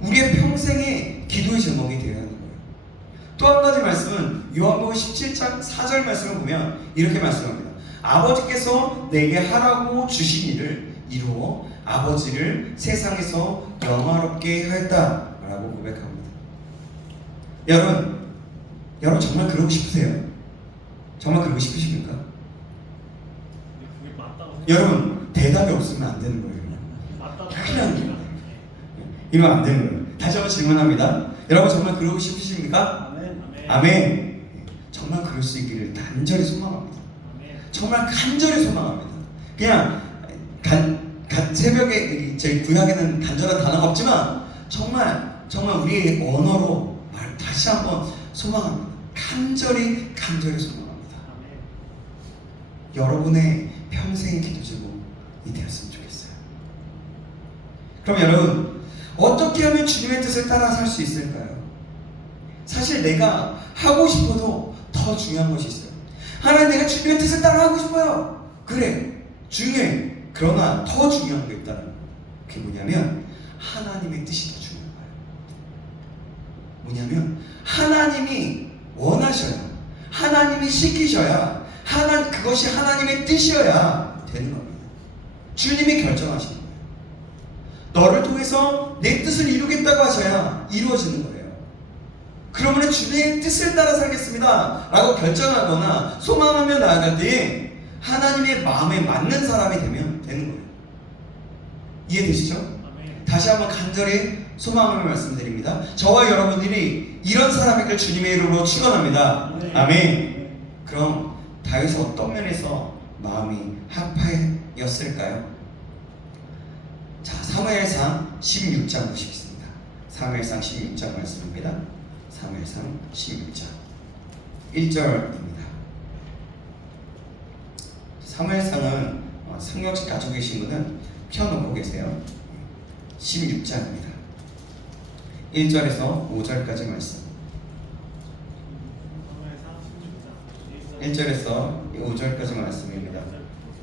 우리의 평생의 기도의 제목이 되어야 하는 거예요. 또 한 가지 말씀은 요한복음 17장 4절 말씀을 보면 이렇게 말씀합니다. 아버지께서 내게 하라고 주신 일을 이루어 아버지를 세상에서 영화롭게 하였다라고 고백합니다. 여러분 정말 그러고 싶으세요? 정말 그러고 싶으십니까? 여러분 대답이 없으면 안 되는 거예요. 큰일 납니다. 이러면 안 되는 거예요. 다시 한번 질문합니다. 여러분 정말 그러고 싶으십니까? 아멘. 정말 그럴 수 있기를 간절히 소망합니다. 정말 간절히 소망합니다. 그냥 새벽에 저희 구약에는 간절한 단어가 없지만 정말 우리의 언어로 다시 한번 소망합니다. 간절히 소망합니다. 여러분의 평생의 기도 제목이 되었으면 좋겠어요. 그럼 여러분 어떻게 하면 주님의 뜻을 따라 살 수 있을까요? 사실 내가 하고 싶어도 더 중요한 것이 있어요. 하나님, 내가 주님의 뜻을 따라 하고 싶어요. 그래, 중요해. 그러나 더 중요한 게 있다는 게 뭐냐면 하나님의 뜻이 더 중요한 거예요. 뭐냐면 하나님이 원하셔야, 하나님이 시키셔야, 그것이 하나님의 뜻이어야 되는 겁니다. 주님이 결정하시는 거예요. 너를 통해서 내 뜻을 이루겠다고 하셔야 이루어지는 거예요. 그러면 주님의 뜻을 따라 살겠습니다 라고 결정하거나 소망하며 나아갈 때 하나님의 마음에 맞는 사람이 되면 되는 거예요. 이해되시죠? 다시 한번 간절히 소망을 말씀드립니다. 저와 여러분들이 이런 사람에게 주님의 이름으로 축원합니다. 아멘. 그럼 다윗은 어떤 면에서 마음이 합하였을까요? 자, 사무엘상 16장 보시겠습니다. 사무엘상 16장 말씀입니다. 사무엘상 16장 1절입니다. 사무엘상은 성경책 가지고 계신 분은 펴놓고 계세요. 16장입니다. 1절에서 5절까지 말씀. 1절에서 5절까지 말씀입니다.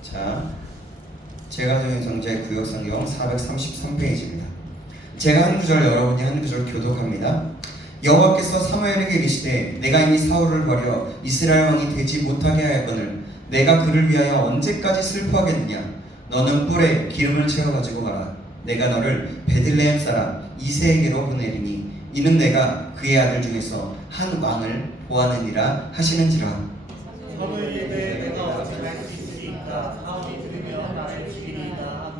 자, 제가 적인 정제 구역성경 433페이지입니다. 제가 한 구절, 여러분이 한 구절 교독합니다. 여호와께서 사무엘에게 이르시되 내가 이미 사울을 버려 이스라엘 왕이 되지 못하게 하였거늘 내가 그를 위하여 언제까지 슬퍼하겠느냐. 너는 뿔에 기름을 채워 가지고 가라. 내가 너를 베들레헴 사람 이새에게로 보내리니 이는 내가 그의 아들 중에서 한 왕을 보았느니라 하시는지라. 사무엘이 내가 어찌 할 수 있으리까 사울이 들으며 나를 죽이리이다.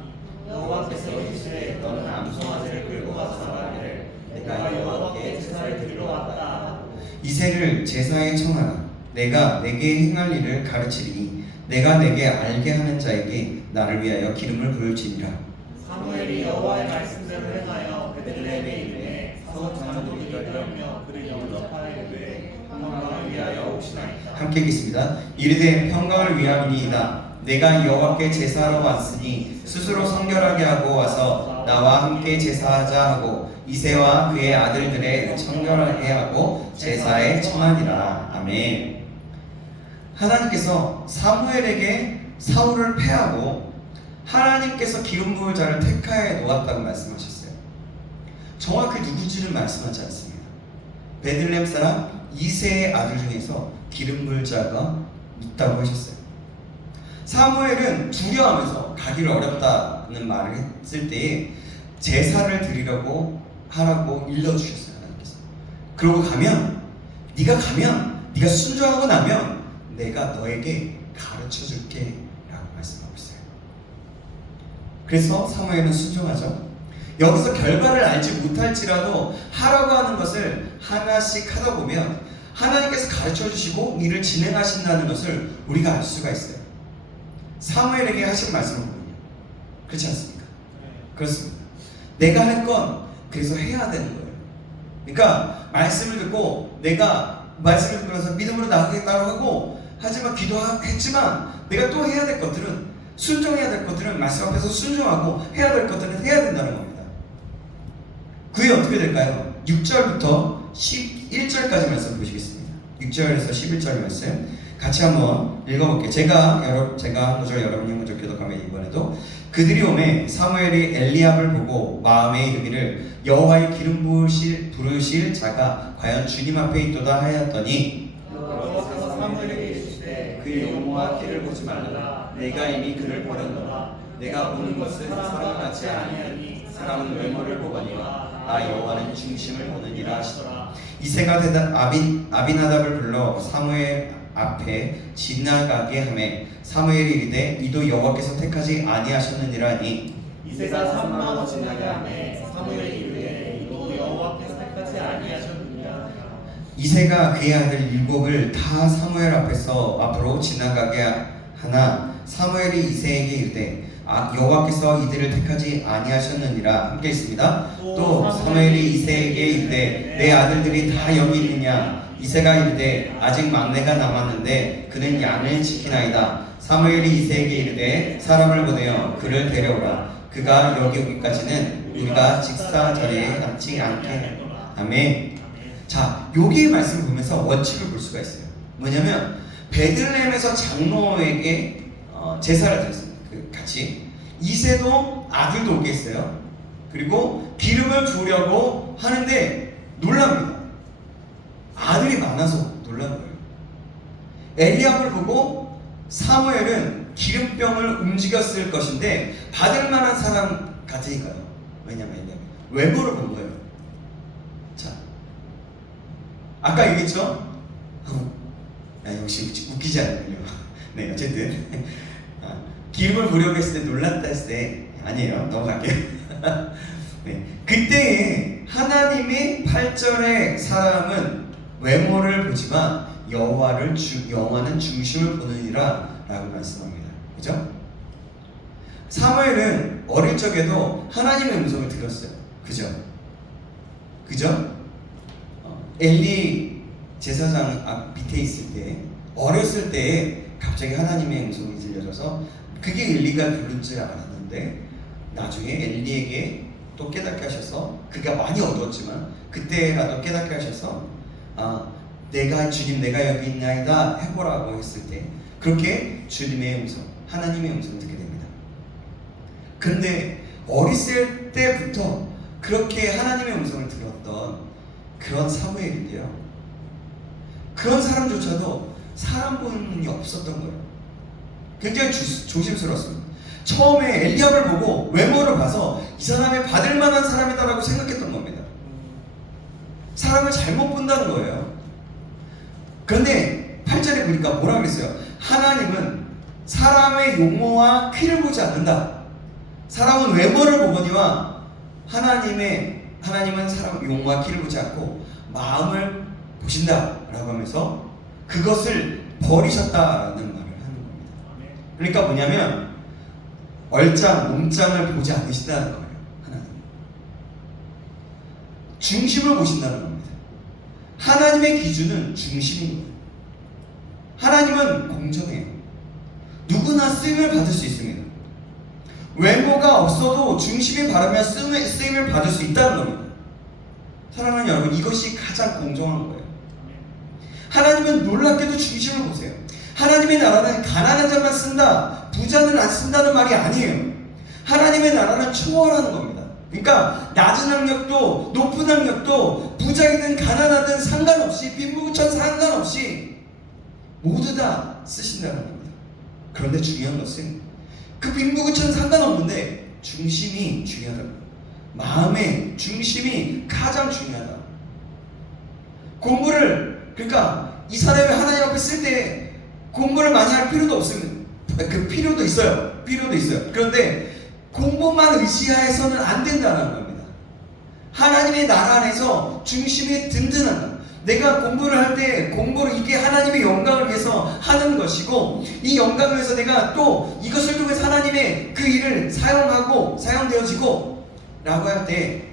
여호와께서 이르시되 너는 암송아지를 끌고 가서 말하기를 내가 여호와께 제사를 드리러 왔다. 이새를 제사에 청하라. 내가 내게 행할 일을 가르치리니 내가 내게 알게 하는 자에게 나를 위하여 기름을 부을지니라. 사무엘이 여호와의 말씀대로 행하여 베들레헴에 이르매 사울 장독이 열려며 그를 영접하여 이르되 평강을 위하여 옵시나이다. 함께 읽겠습니다. 이르되 평강을 위함이니이다. 내가 여호와께 제사하러 왔으니 스스로 성결하게 하고 와서 나와 함께 제사하자 하고 이새와 그의 아들들의 청결하게 하고 제사에 청하니라. 아멘. 하나님께서 사무엘에게 사울을 패하고 하나님께서 기름 부을 자를 택하여 놓았다고 말씀하셨어요. 정확히 누구지는 말씀하지 않습니다. 베들레헴 사람 이새의 아들 중에서 기름 부을 자가 있다고 하셨어요. 사무엘은 두려워하면서 가기를 어렵다는 말을 했을 때에 제사를 드리려고 하라고 일러주셨어요. 하나님께서. 그러고 네가 순종하고 나면 내가 너에게 가르쳐줄게 라고 말씀하고 있어요. 그래서 사무엘은 순종하죠. 여기서 결과를 알지 못할지라도 하라고 하는 것을 하나씩 하다 보면 하나님께서 가르쳐주시고 일을 진행하신다는 것을 우리가 알 수가 있어요. 사무엘에게 하신 말씀은 뭐냐? 그렇지 않습니까? 그렇습니다. 내가 할 건 그래서 해야 되는 거예요. 그러니까 말씀을 듣고 내가 말씀을 듣고 나서 믿음으로 나아가겠다고 하고 하지만 기도했지만 내가 또 해야 될 것들은 순종해야 될 것들은 말씀 앞에서 순종하고 해야 될 것들은 해야 된다는 겁니다. 그게 어떻게 될까요? 6절부터 11절까지 말씀 보시겠습니다. 6절에서 11절 말씀 같이 한번 읽어볼게요. 제가 한 구절 여러분이 한 구절 교독하면 이번에도 그들이 오매 사무엘이 엘리압을 보고 마음에 이르기를 여호와의 기름 부으실 자가 과연 주님 앞에 있도다 하였더니 여호와께서 사무엘에게 이르시되 그의 용모와 키를 보지 말라. 내가 이미 그를 버렸노라. 내가 보는 것은 사람과 같지 아니하니 사람은 외모를 보거니와 나 여호와는 중심을 보느니라 하시더라. 이새가 아비나답을 불러 사무엘 앞에 지나가게 하매 사무엘이 이르되 이도 여호와께서 택하지 아니하셨느니라 하니 이새가 산마로 지나게 하매 사무엘이 이르되 이도 여호와께서 택하지 아니하셨느니라. 이새가 그의 아들 7을 다 사무엘 앞으로 지나가게 하나 사무엘이 이새에게 이르되 여호와께서 이들을 택하지 아니하셨느니라. 함께 있습니다. 또 사무엘이 이새에게 이르되 내 아들들이 다 여기 있느냐. 이새가 이르되 아직 막내가 남았는데 그는 양을 지키나이다. 사무엘이 이새에게 이르되 사람을 보내어 그를 데려오라. 그가 여기 오기까지는 우리가 직사 자리에 앉지 않게. 아멘. 자, 여기의 말씀을 보면서 원칙을 볼 수가 있어요. 뭐냐면 베들레헴에서 장로에게 제사를 드렸습니다. 같이 이새도 아들도 오게 했어요. 그리고 기름을 부으려고 하는데 놀랍니다. 아들이 많아서 놀란 거예요. 엘리압을 보고 사무엘은 기름병을 움직였을 것인데 받을 만한 사람 같으니까요. 왜냐면 외모를 본 거예요. 자, 아까 얘기했죠? 역시 웃기지 않군요. 네, 어쨌든 기름을 부려고 했을 때 놀랐다 했을 때 아니에요. 넘어갈게요. 네, 그때 하나님의 8절의 사람은 외모를 보지만 여호와는 중심을 보느니라 라고 말씀합니다. 그죠? 사무엘은 어릴 적에도 하나님의 음성을 들었어요. 그죠? 엘리 제사장 앞 밑에 있을 때 어렸을 때에 갑자기 하나님의 음성이 들려져서 그게 엘리가 부른 줄 알았는데 나중에 엘리에게 또 깨닫게 하셔서 그가 많이 어두웠지만 그때라도 깨닫게 하셔서 주님 내가 여기 있나이다 해보라고 했을 때 그렇게 주님의 음성 하나님의 음성을 듣게 됩니다. 그런데 어렸을 때부터 그렇게 하나님의 음성을 들었던 그런 사무엘인데요, 그런 사람조차도 사람 보는 눈이 없었던 거예요. 굉장히 조심스러웠습니다. 처음에 엘리압을 보고 외모를 봐서 이 사람이 받을 만한 사람이다라고 생각했던 겁니다. 사람을 잘못 본다는 거예요. 그런데 8절에 보니까 뭐라 그랬어요? 하나님은 사람의 용모와 키를 보지 않는다. 사람은 외모를 보거니와 하나님은 사람 용모와 키를 보지 않고 마음을 보신다 라고 하면서 그것을 버리셨다라는 말을 하는 겁니다. 그러니까 뭐냐면 얼짱, 몸짱을 보지 않으신다는 거예요. 하나님 중심을 보신다는 겁니다. 하나님의 기준은 중심인 거예요. 하나님은 공정해요. 누구나 쓰임을 받을 수 있습니다. 외모가 없어도 중심이 바르면 쓰임을 받을 수 있다는 겁니다. 사랑하는 여러분, 이것이 가장 공정한 거예요. 하나님은 놀랍게도 중심을 보세요. 하나님의 나라는 가난한 자만 쓴다, 부자는 안 쓴다는 말이 아니에요. 하나님의 나라는 초월하는 겁니다. 그러니까 낮은 학력도 높은 학력도 부자이든 가난하든 상관없이 빈부귀천 상관없이 모두 다 쓰신다는 겁니다. 그런데 중요한 것은 그 빈부귀천 상관없는데 중심이 중요하다. 마음의 중심이 가장 중요하다. 그러니까 이 사람이 하나님 앞에 쓸 때 공부를 많이 할 필요도 없습니다. 그 필요도 있어요. 그런데 공부만 의지해서는 안 된다는 겁니다. 하나님의 나라 안에서 중심이 든든하다. 내가 공부를 할 때 공부를 이게 하나님의 영광을 위해서 하는 것이고 이 영광을 위해서 내가 또 이것을 통해서 하나님의 그 일을 사용되어지고 라고 할 때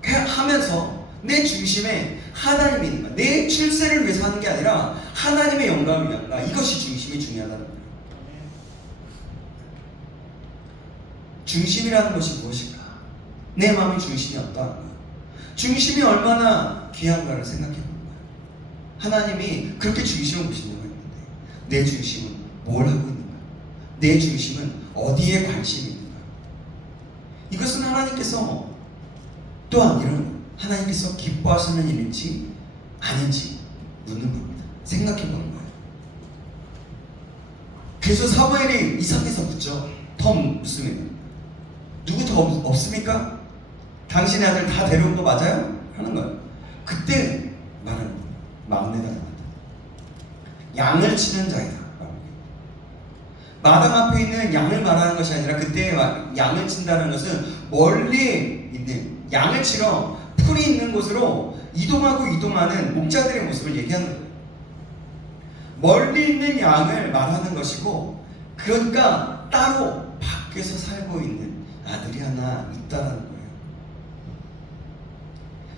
하면서 내 중심에 하나님이 있는 거야. 내 출세를 위해서 하는 게 아니라 하나님의 영광을 위한 거야. 이것이 중심이 중요하다는 거예요. 중심이라는 것이 무엇일까? 내 마음의 중심이 어떠한가? 중심이 얼마나 귀한가를 생각해 보는 거예요. 하나님이 그렇게 중심을 보신다고 했는데 내 중심은 뭘 하고 있는가? 내 중심은 어디에 관심이 있는가? 이것은 하나님께서 또한 이런 하나님께서 기뻐하시는 일인지 아닌지 묻는 겁니다. 생각해 보는 거예요. 그래서 사무엘이 이상해서 묻죠. 더 묻습니다. 누구 더 없습니까? 당신의 아들 다 데려온 거 맞아요? 하는 거예요. 그때 말하는 거예요. 막내가 나왔다. 양을 치는 자이다. 마당 앞에 있는 양을 말하는 것이 아니라 그때 양을 친다는 것은 멀리 있는 양을 치러 풀이 있는 곳으로 이동하는 목자들의 모습을 얘기하는 거예요. 멀리 있는 양을 말하는 것이고, 그러니까 따로 밖에서 살고 있는 아들이 하나 있다는 거예요.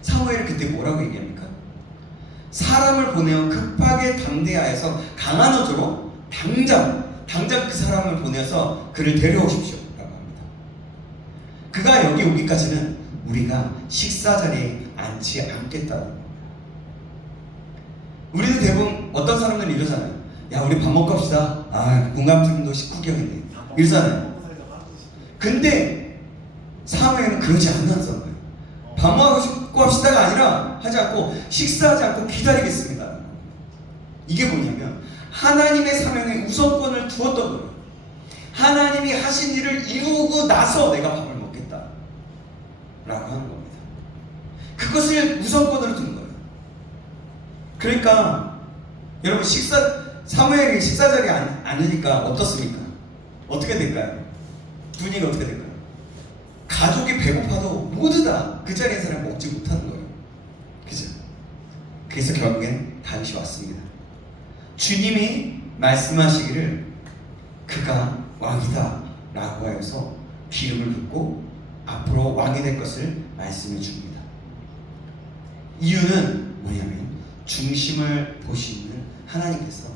사무엘이 그때 뭐라고 얘기합니까? 사람을 보내어 급하게 당대하여서 강한 어조로 당장 그 사람을 보내서 그를 데려오십시오 라고 합니다. 그가 여기 오기까지는 우리가 식사 자리에 앉지 않겠다는 겁니다. 우리는 대부분 어떤 사람들은 이러잖아요. 야, 우리 밥 먹고 합시다. 공감팀도 식구경인데 이러잖아요. 근데 사무엘은 그러지 않는 거예요. 밥 먹고 합시다가 아니라 하지 않고 식사하지 않고 기다리겠습니다. 이게 뭐냐면 하나님의 사명에 우선권을 두었던 거예요. 하나님이 하신 일을 이루고 나서 내가 밥을 먹겠다 라고 하는 겁니다. 그것을 우선권으로 둔 거예요. 그러니까 여러분 사무엘이 식사 자리에 앉으니까 어떻습니까? 어떻게 될까요? 분위기가 어떻게 될까요? 가족이 배고파도 모두 다 그 자리에 있는 사람이 먹지 못하는 거예요. 그죠? 그래서 결국엔 다윗이 왔습니다. 주님이 말씀하시기를 그가 왕이다 라고 하여서 기름을 붓고 앞으로 왕이 될 것을 말씀해 줍니다. 이유는 뭐냐면 중심을 보시는 하나님께서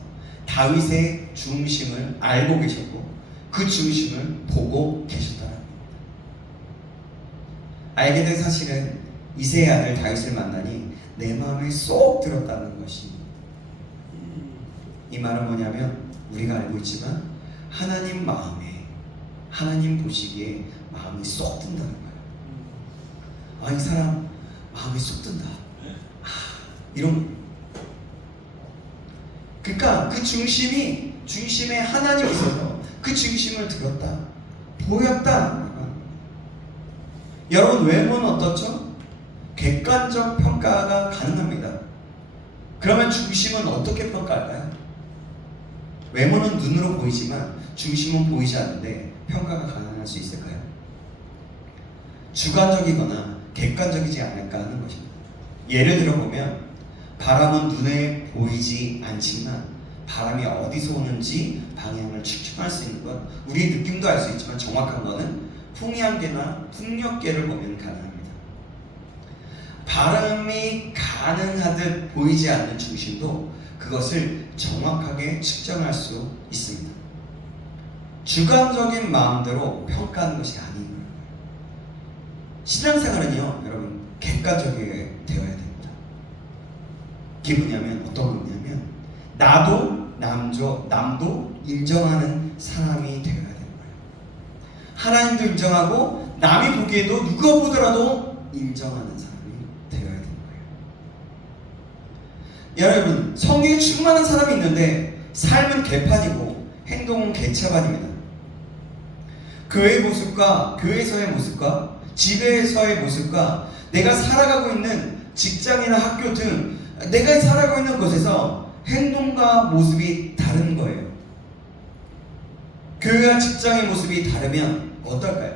다윗의 중심을 알고 계셨고 그 중심을 보고 계셨다는 겁니다. 알게 된 사실은 이새의 아들 다윗을 만나니 내 마음에 쏙 들었다는 것이, 이 말은 뭐냐면 우리가 알고 있지만 하나님 마음에, 하나님 보시기에 마음이 쏙 든다는 거예요. 이 사람 마음이 쏙 든다. 이런. 그러니까 그 중심에 하나님이 있어서 그 중심을 들었다, 보였다. 여러분, 외모는 어떻죠? 객관적 평가가 가능합니다. 그러면 중심은 어떻게 평가할까요? 외모는 눈으로 보이지만 중심은 보이지 않는데 평가가 가능할 수 있을까요? 주관적이거나 객관적이지 않을까 하는 것입니다. 예를 들어보면 바람은 눈에 보이지 않지만 바람이 어디서 오는지 방향을 측정할 수 있는 건 우리의 느낌도 알 수 있지만 정확한 거는 풍향계나 풍력계를 보면 가능합니다. 바람이 가능하듯 보이지 않는 중심도 그것을 정확하게 측정할 수 있습니다. 주관적인 마음대로 평가하는 것이 아닌 거예요. 신앙생활은요, 여러분, 객관적이게 되어야 됩니다. 이게 뭐냐면, 어떤 거냐면 남도 인정하는 사람이 되어야 돼요. 하나님도 인정하고 남이 보기에도 누가 보더라도 인정하는 사람이 되어야 되는 거예요. 여러분, 성경에 충만한 사람이 있는데 삶은 개판이고 행동은 개차반입니다. 교회의 모습과 교회에서의 모습과 집에서의 모습과 내가 살아가고 있는 직장이나 학교 등 내가 살아가고 있는 곳에서 행동과 모습이 다른 거예요. 교회와 직장의 모습이 다르면 어떨까요?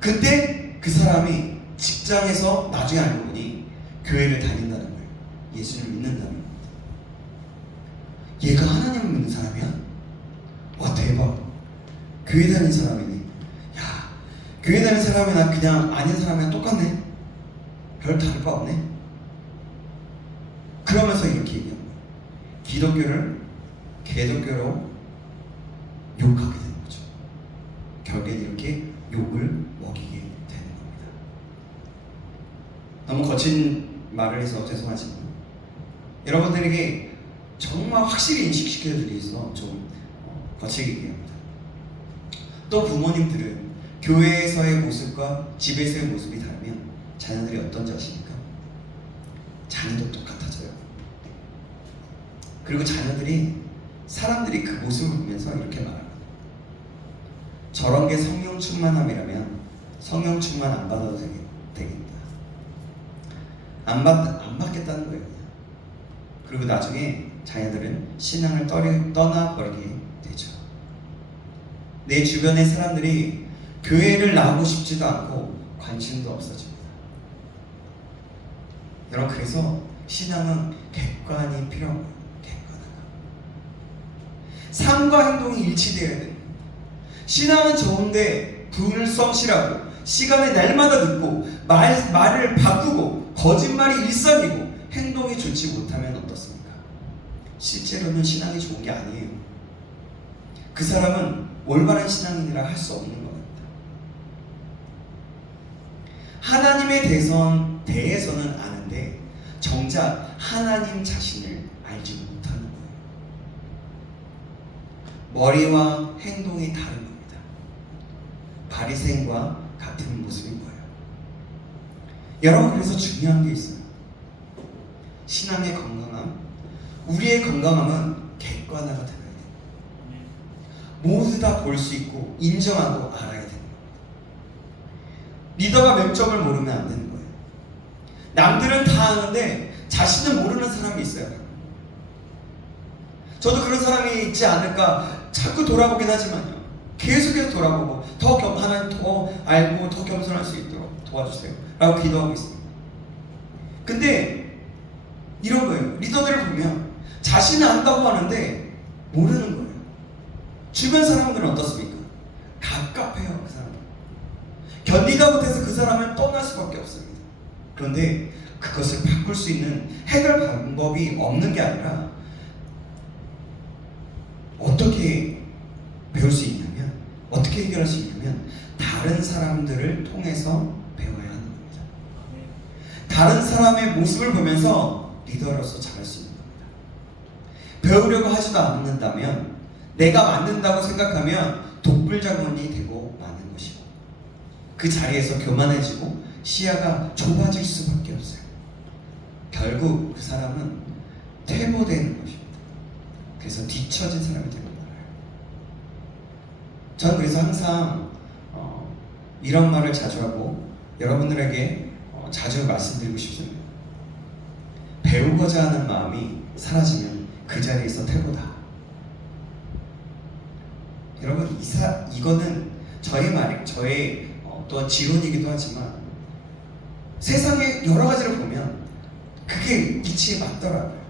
근데 그 사람이 직장에서 나중에 알고 보니 교회를 다닌다는 거예요. 예수를 믿는다는 겁니다. 얘가 하나님을 믿는 사람이야? 와, 대박. 교회 다니는 사람이니. 야, 교회 다니는 사람이나 그냥 아닌 사람이랑 똑같네. 별 다를 바 없네. 그러면서 이렇게 얘기합니다. 기독교를 개독교로 욕하게 되는 거죠. 결국엔 이렇게 욕을 먹이게 되는 겁니다. 너무 거친 말을 해서 죄송하지만 여러분들에게 정말 확실히 인식시켜드리기 위해서 좀 거칠게 얘기합니다. 또 부모님들은 교회에서의 모습과 집에서의 모습이 다르면 자녀들이 어떤지 아십니까? 자녀도 똑같아져요. 그리고 자녀들이 사람들이 그 모습을 보면서 이렇게 말합니다. 저런 게 성령 충만함이라면 성령 충만 안 받아도 되겠다. 안 받겠다는 거예요. 그리고 나중에 자녀들은 신앙을 떠나버리게 되죠. 내 주변의 사람들이 교회를 나오고 싶지도 않고 관심도 없어집니다. 여러분, 그래서 신앙은 객관이 필요한 거예요. 삶과 행동이 일치되어야 됩니다. 신앙은 좋은데 불을 성실하고 시간에 날마다 듣고 말을 바꾸고 거짓말이 일상이고 행동이 좋지 못하면 어떻습니까? 실제로는 신앙이 좋은 게 아니에요. 그 사람은 올바른 신앙인이라 할 수 없는 겁니다. 하나님에 대해서는 아는데 정작 하나님 자신을 알지 못하는 거예요. 머리와 행동이 다른 겁니다. 바리새인과 같은 모습인 거예요. 여러분, 그래서 중요한 게 있어요. 신앙의 건강함, 우리의 건강함은 객관화가 되어야 돼요. 모두 다 볼 수 있고 인정하고 알아야 되는 겁니다. 리더가 몇 점을 모르면 안 되는 거예요. 남들은 다 아는데 자신은 모르는 사람이 있어요. 저도 그런 사람이 있지 않을까 자꾸 돌아보긴 하지만요. 계속해서 돌아보고 하나님 더 알고 더 겸손할 수 있도록 도와주세요 라고 기도하고 있습니다. 근데 이런 거예요. 리더들을 보면 자신은 안다고 하는데 모르는 거예요. 주변 사람들은 어떻습니까? 갑갑해요. 그 사람 견디다 못해서 그 사람을 떠날 수밖에 없습니다. 그런데 그것을 바꿀 수 있는 해결 방법이 없는 게 아니라 어떻게 배울 수 있냐면, 어떻게 해결할 수 있냐면 다른 사람들을 통해서 배워야 하는 겁니다. 다른 사람의 모습을 보면서 리더로서 잘할 수 있는 겁니다. 배우려고 하지도 않는다면, 내가 만든다고 생각하면 독불장군이 되고 마는 것이고, 그 자리에서 교만해지고 시야가 좁아질 수밖에 없어요. 결국 그 사람은 퇴보되는 것입니다. 그래서 뒤처진 사람이 되는 거예요. 저는 그래서 항상 이런 말을 자주 하고 여러분들에게 자주 말씀드리고 싶습니다. 배우고자 하는 마음이 사라지면 그 자리에서 퇴보다. 여러분 이거는 저의 또 지론이기도 하지만 세상의 여러 가지를 보면 그게 이치에 맞더라고요.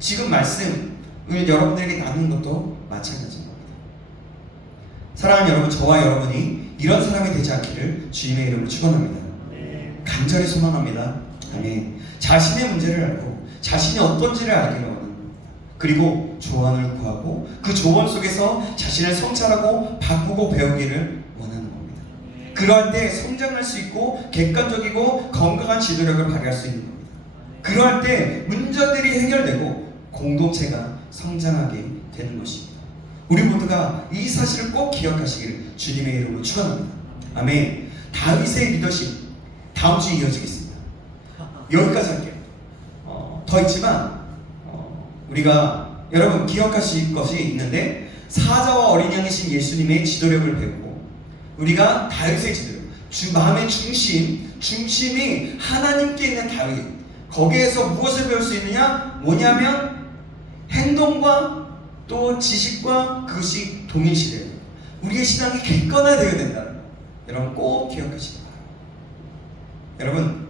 지금 말씀을 여러분들에게 나누는 것도 마찬가지인 겁니다. 사랑하는 여러분, 저와 여러분이 이런 사람이 되지 않기를 주님의 이름으로 축원합니다. 간절히 소망합니다. 아멘. 자신의 문제를 알고 자신이 어떤지를 알기를 원합니다. 그리고 조언을 구하고 그 조언 속에서 자신을 성찰하고 바꾸고 배우기를 원하는 겁니다. 그러할 때 성장할 수 있고 객관적이고 건강한 지도력을 발휘할 수 있는 겁니다. 그러할 때 문제들이 해결되고 공동체가 성장하게 되는 것입니다. 우리 모두가 이 사실을 꼭 기억하시기를 주님의 이름으로 축원합니다. 아멘. 다윗의 리더십 다음 주에 이어지겠습니다. 여기까지 할게요. 더 있지만 우리가 여러분 기억하실 것이 있는데, 사자와 어린 양이신 예수님의 지도력을 배우고 우리가 다윗의 지도력, 마음의 중심이 하나님께 있는 다윗, 거기에서 무엇을 배울 수 있느냐? 뭐냐면 행동과 또 지식과 그것이 동일시돼요. 우리의 신앙이 객관화되어야 된다는 거 여러분 꼭 기억하시기 바랍니다. 여러분,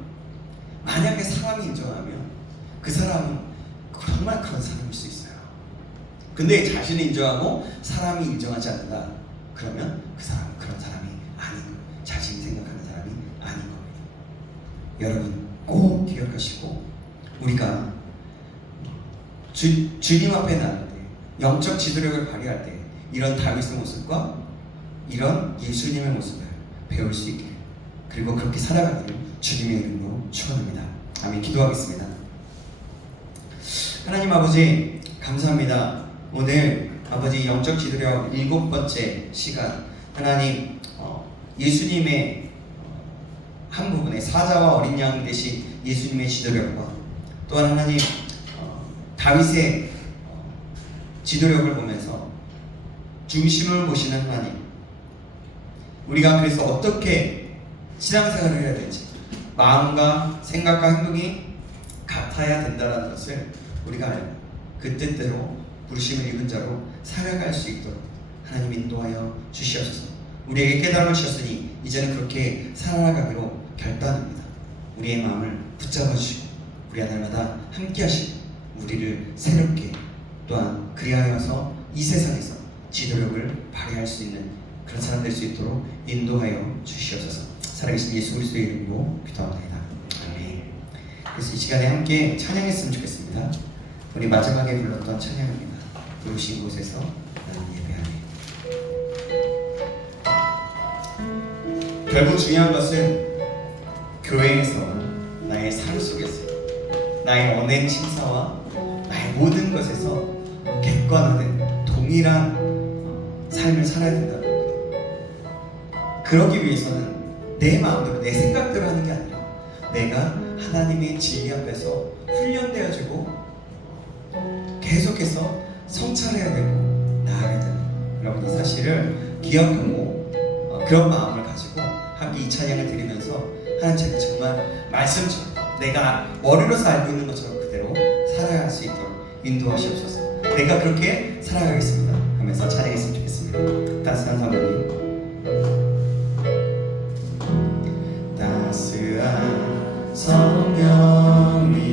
만약에 사람이 인정하면 그 사람은 정말 그런 사람일 수 있어요. 근데 자신이 인정하고 사람이 인정하지 않는다, 그러면 그 사람은 그런 사람이 아닌, 자신이 생각하는 사람이 아닌 겁니다. 여러분 꼭 기억하시고, 우리가 주님 앞에 나갈 때, 영적 지도력을 발휘할 때 이런 다윗의 모습과 이런 예수님의 모습을 배울 수 있기를, 그리고 그렇게 살아가기를 주님의 이름으로 축원합니다. 아멘. 기도하겠습니다. 하나님 아버지 감사합니다. 오늘 아버지 영적 지도력 7번째 시간, 하나님 예수님의 한 부분에 사자와 어린 양 대신 예수님의 지도력과 또한 하나님 다윗의 지도력을 보면서 중심을 보시는 하나님, 우리가 그래서 어떻게 신앙생활을 해야 될지, 마음과 생각과 행동이 같아야 된다는 것을 우리가 알고 그 뜻대로 부르심을 입은 자로 살아갈 수 있도록 하나님 인도하여 주시옵소서. 우리에게 깨달음을 주셨으니 이제는 그렇게 살아가기로 결단합니다. 우리의 마음을 붙잡아 주시고 우리 하나님마다 함께 하시고 우리를 새롭게, 또한 그리하여서 이 세상에서 지도력을 발휘할 수 있는 그런 사람 될 수 있도록 인도하여 주시옵소서. 살아계신 예수 그리스도의 이름으로 기도합니다. 아멘. 그래서 이 시간에 함께 찬양했으면 좋겠습니다. 우리 마지막에 불렀던 찬양입니다. 부르신 곳에서 나는 예배하네. 결국 중요한 것은 교회에서, 나의 삶 속에서, 나의 언행 심사와 나의 모든 것에서 객관화된 동일한 삶을 살아야 된다는 겁니다. 그러기 위해서는 내 마음대로, 내 생각대로 하는 게 아니라 내가 하나님의 진리 앞에서 훈련되어지고 계속해서 성찰해야 되고 나아가야 되는, 여러분 이 사실을 기억하고 그런 마음을 가지고 함께 이 찬양을 드리면서 하나님, 제가 정말 말씀처럼 내가 머리로서 알고 있는 것처럼 그대로 살아갈 수 있도록 인도하시옵소서. 내가 그렇게 살아가겠습니다 하면서 찬양했으면 좋겠습니다. 따스한 성령님, 따스한 성령님,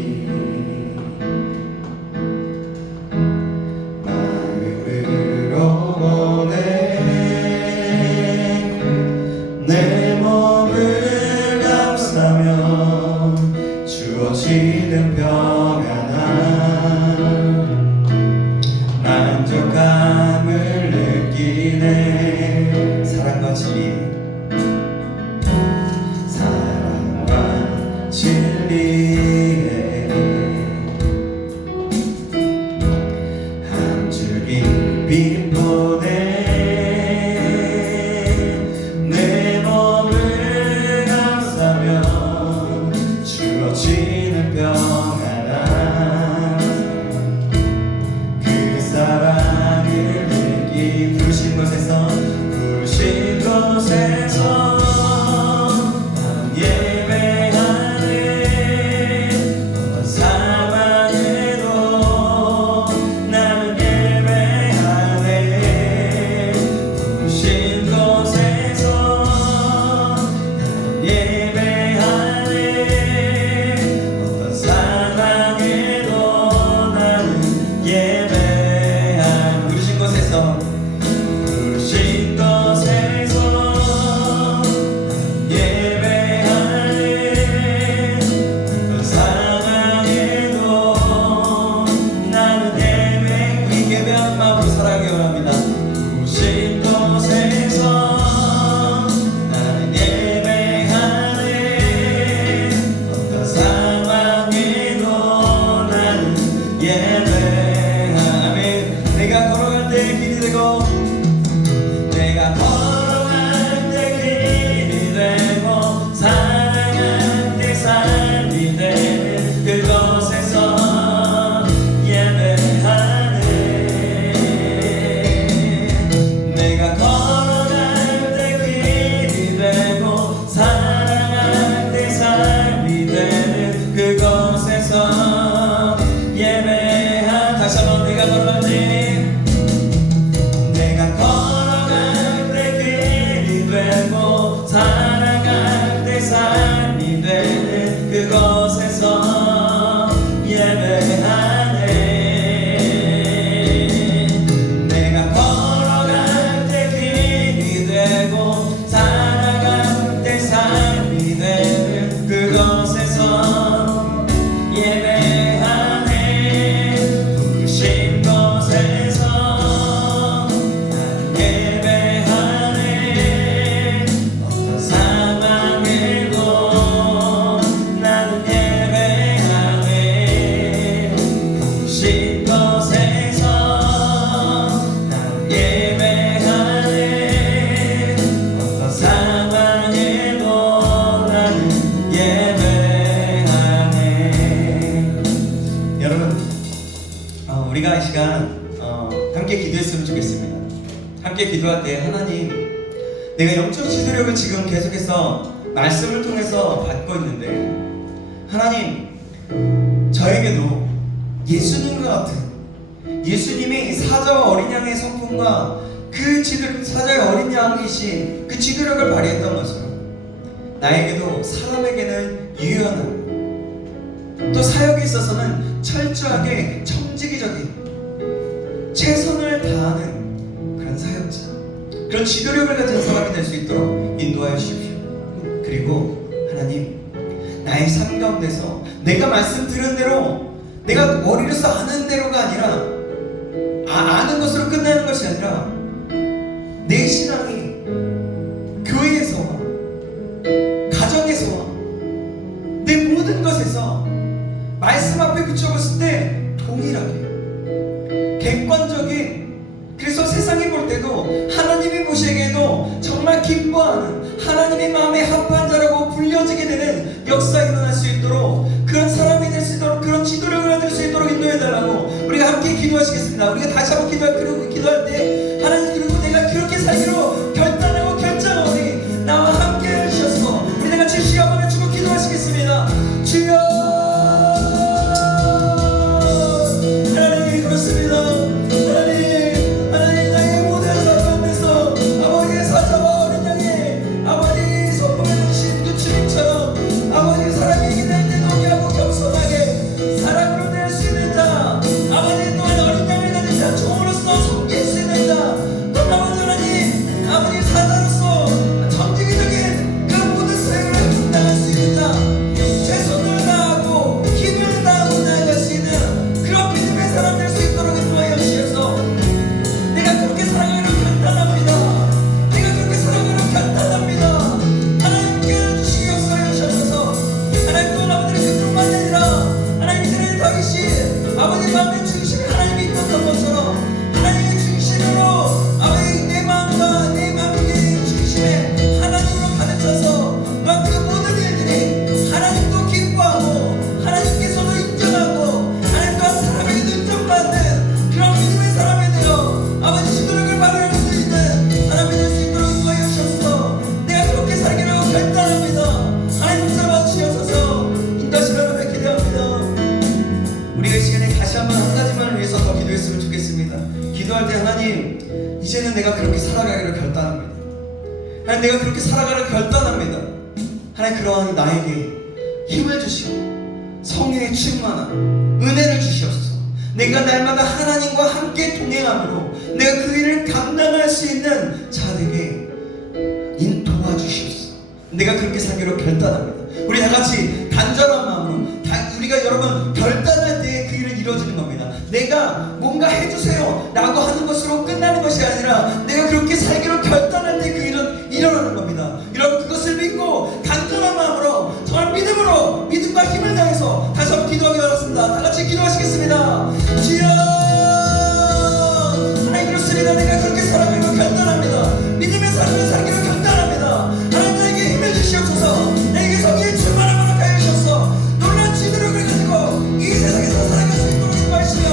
마음으로 오네 내 몸을 감싸며 주어지는 평안함, 만족감을 느끼네. 사랑과 진리, 사랑과 진리에 한 줄기 빛 보내 내 몸을 감싸며 주어지는 평안함, 그 사랑을 느끼 부르신 곳에서 부르신 곳에서 난 예배하네. 어떤 상황에도 나는 예배하네. 부르신 곳에서 난 예배하네. 어떤 상황에도 나는 예배하네. 부르신 곳에서 부르신 곳에서 예배하네. 어떤 상황에도 나는 예배, 이 예배한 마음으로 살아가기 원합니다. 부르신 곳에서 나는 예배하네. 어떤 상황에도 나는 예배하네. 내가 걸어갈 때 길이 되고 내가 걸어갈 때 길이 되고 살아갈 때 삶이 되는 그곳에서 예배하네. 내가 걸어갈 때 길이 되고 살아갈 때 삶이 되는 그곳에서 예배하. 다시 한번 내가 걸어갈 때, 내가 걸어갈 때 길이 되고 살아갈 때 삶이 되는 그곳에서 예배하네. 내가 걸어갈 때 길이 되고 살아갈 때 삶이 되는 그곳에서 예배하네. 부르신 곳에서 나는 예배하네. 어떤 상황에도 나는 예배하네. 부르신 곳에서 나는 예배하네. 어떤 상황에도 나는 예배하네. 여러분, 우리가 이 시간 함께 기도했으면 좋겠습니다. 함께 기도할 때 하나님, 내가 영적 지도력을 지금 계속해서 말씀을 통해서 받고 있는데 하나님, 저에게도 예수님과 같은 예수님의 사자와 어린 양의 성품과 그 지도력, 사자의 어린 양이신 그 지도력을 발휘했던 것처럼 나에게도 사람에게는 유연한, 또 사역에 있어서는 철저하게 청지기적인 최선을 다하는 그런 사역자, 그런 지도력을 가진 사람이 될 수 있도록 인도하여 주십시오. 그리고 하나님, 나의 삶 가운데서 내가 말씀 들은 대로, 내가 머리로서 아는 대로가 아니라 아는 것으로 끝나는 것이 아니라 내 신앙이 교회에서와 가정에서와 내 모든 것에서 말씀 앞에 비춰봤을 때 동일하게 객관적인, 그래서 세상이 볼 때도 하나님이 보시기에도 정말 기뻐하는 하나님의 마음에 합한 자라고 불려지게 되는 역사가 일어날 수 있도록, 그런 사람이 될 수 있도록, 그런 지도력을 얻을 수 있도록 인도해달라고 우리가 함께 기도하시겠습니다. 우리가 다시 한번 기도할 때 하나님, 그리고 내가 그렇게 살기로 결단하고 결정하오니 나와 함께 해주셔서 우리 다 같이 시간을 주고 기도하시겠습니다. 주여 그렇게 살아가기를 결단합니다. 하나님, 내가 그렇게 살아가기를 결단합니다. 하나님, 그러한 나에게 힘을 주시고 성령의 충만함, 은혜를 주시옵소서. 내가 날마다 하나님과 함께 동행함으로 내가 그 일을 감당할 수 있는 자들에게 도와주시옵소서. 내가 그렇게 살기로 결단합니다. 우리 다 같이 간절한 마음으로 우리가 여러분 결단할 때 그 일은 이루어지는 겁니다. 내가 뭔가 해주세요 라고 하는 것으로 끝나는 것이 아니라 내가 그렇게 살기로 결단할 때 그 일은 일어나는 겁니다. 여러분, 그것을 믿고 간절한 마음으로 정말 믿음으로 믿음과 힘을 다해서 다시 한번 기도하기 바랍니다. 다 같이 기도하시겠습니다. 주여, 하나님, 그렇습니다. 내가 그렇게 살아가기로 결단합니다. 믿음의 삶을 살기로 결단합니다. 하나님, 나에게 힘을 주시옵소서. 내게 성령의 충만함을 가해 주셔서 놀란 지도력을 가지고 이 세상에서 살아갈 수 있도록 인도하시며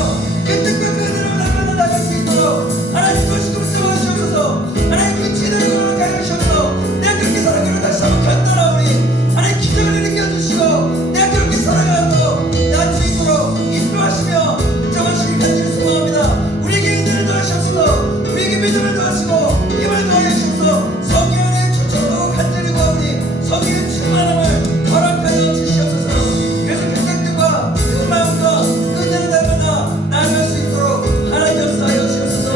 그 뜻과 그 은혜로 날마다 나갈 수 있도록 하나님 도시금 쓰어주시옵소서. 하나님, 그 지도력을 가해 주셔서 내가 그렇게 살아가기로 다시 한번 결단하오니 하나님, 기적을 일으켜 주시고 내가 그렇게 살아가도 날 수 있도록 인도하시며 인정하시길 간절히 소망합니다. 우리에게 은혜를 더하시옵소서. 우리에게 믿음을 더하시고 힘을 더하여 주셔서 성령의 초청으로 간절히 구하오니 성령의 충만함을 허락하여 주시옵소서. 그래서 백성들과 그 마음과 은혜를 날마다 나아갈 수 있도록 하나님 역사하여 주옵소서.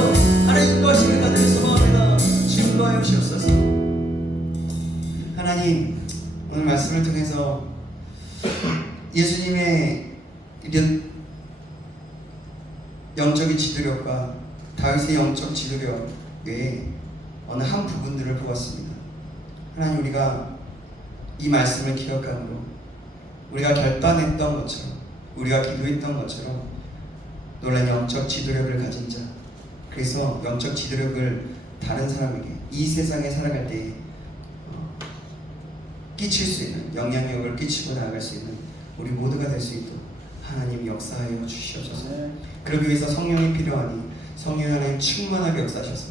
하나님 인도하시길 간절히 소망합니다. 주님 인도하여 주옵소서. 하나님, 오늘 말씀을 통해서 예수님의 영적인 지도력과 다윗의 영적 지도력 외에 어느 한 부분들을 보았습니다. 하나님, 우리가 이 말씀을 기억함으로 우리가 결단했던 것처럼, 우리가 기도했던 것처럼 놀란 영적 지도력을 가진 자, 그래서 영적 지도력을 다른 사람에게 이 세상에 살아갈 때 끼칠 수 있는, 영향력을 끼치고 나아갈 수 있는 우리 모두가 될 수 있도록 하나님 역사하여 주시옵소서. 그러기 위해서 성령이 필요하니 성령 하나님 충만하게 역사하셔서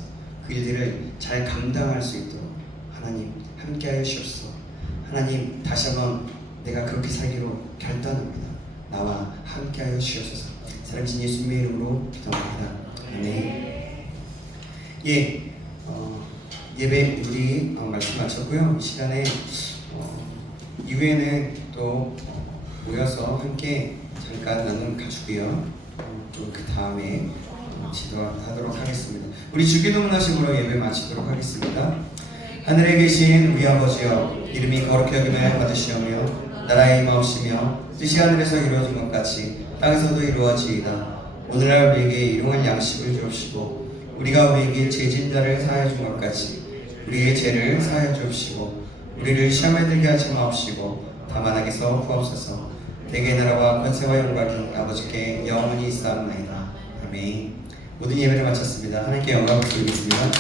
그 일들을 잘 감당할 수 있도록 하나님 함께하여 주시옵소서. 하나님, 다시 한번 내가 그렇게 살기로 결단합니다. 나와 함께하여 주시옵소서. 사랑하신 예수님의 이름으로 기도합니다. 아멘. 예배 우리 말씀 마쳤고요. 이 시간에 이후에는 또 모여서 함께 잠깐 나눔 가지고요. 또 그 다음에 지도하도록 하겠습니다. 우리 주기도문 하심으로 예배 마치도록 하겠습니다. 하늘에 계신 우리 아버지여, 이름이 거룩히 여김을 받으시오며 나라의 임하옵시며 뜻이 하늘에서 이루어진 것 같이 땅에서도 이루어지이다. 오늘날 우리에게 일용할 양식을 주옵시고 우리가 우리에게 죄진 자를 사하여 준 것 같이 우리의 죄를 사하여 주옵시고 우리를 시험에 들게 하지 마옵시고 다만 악에서 구하옵소서. 대개 나라와 권세와 영광이 아버지께 영원히 있사옵나이다. 아멘. 모든 예배를 마쳤습니다. 하나님께 영광을 드리겠습니다.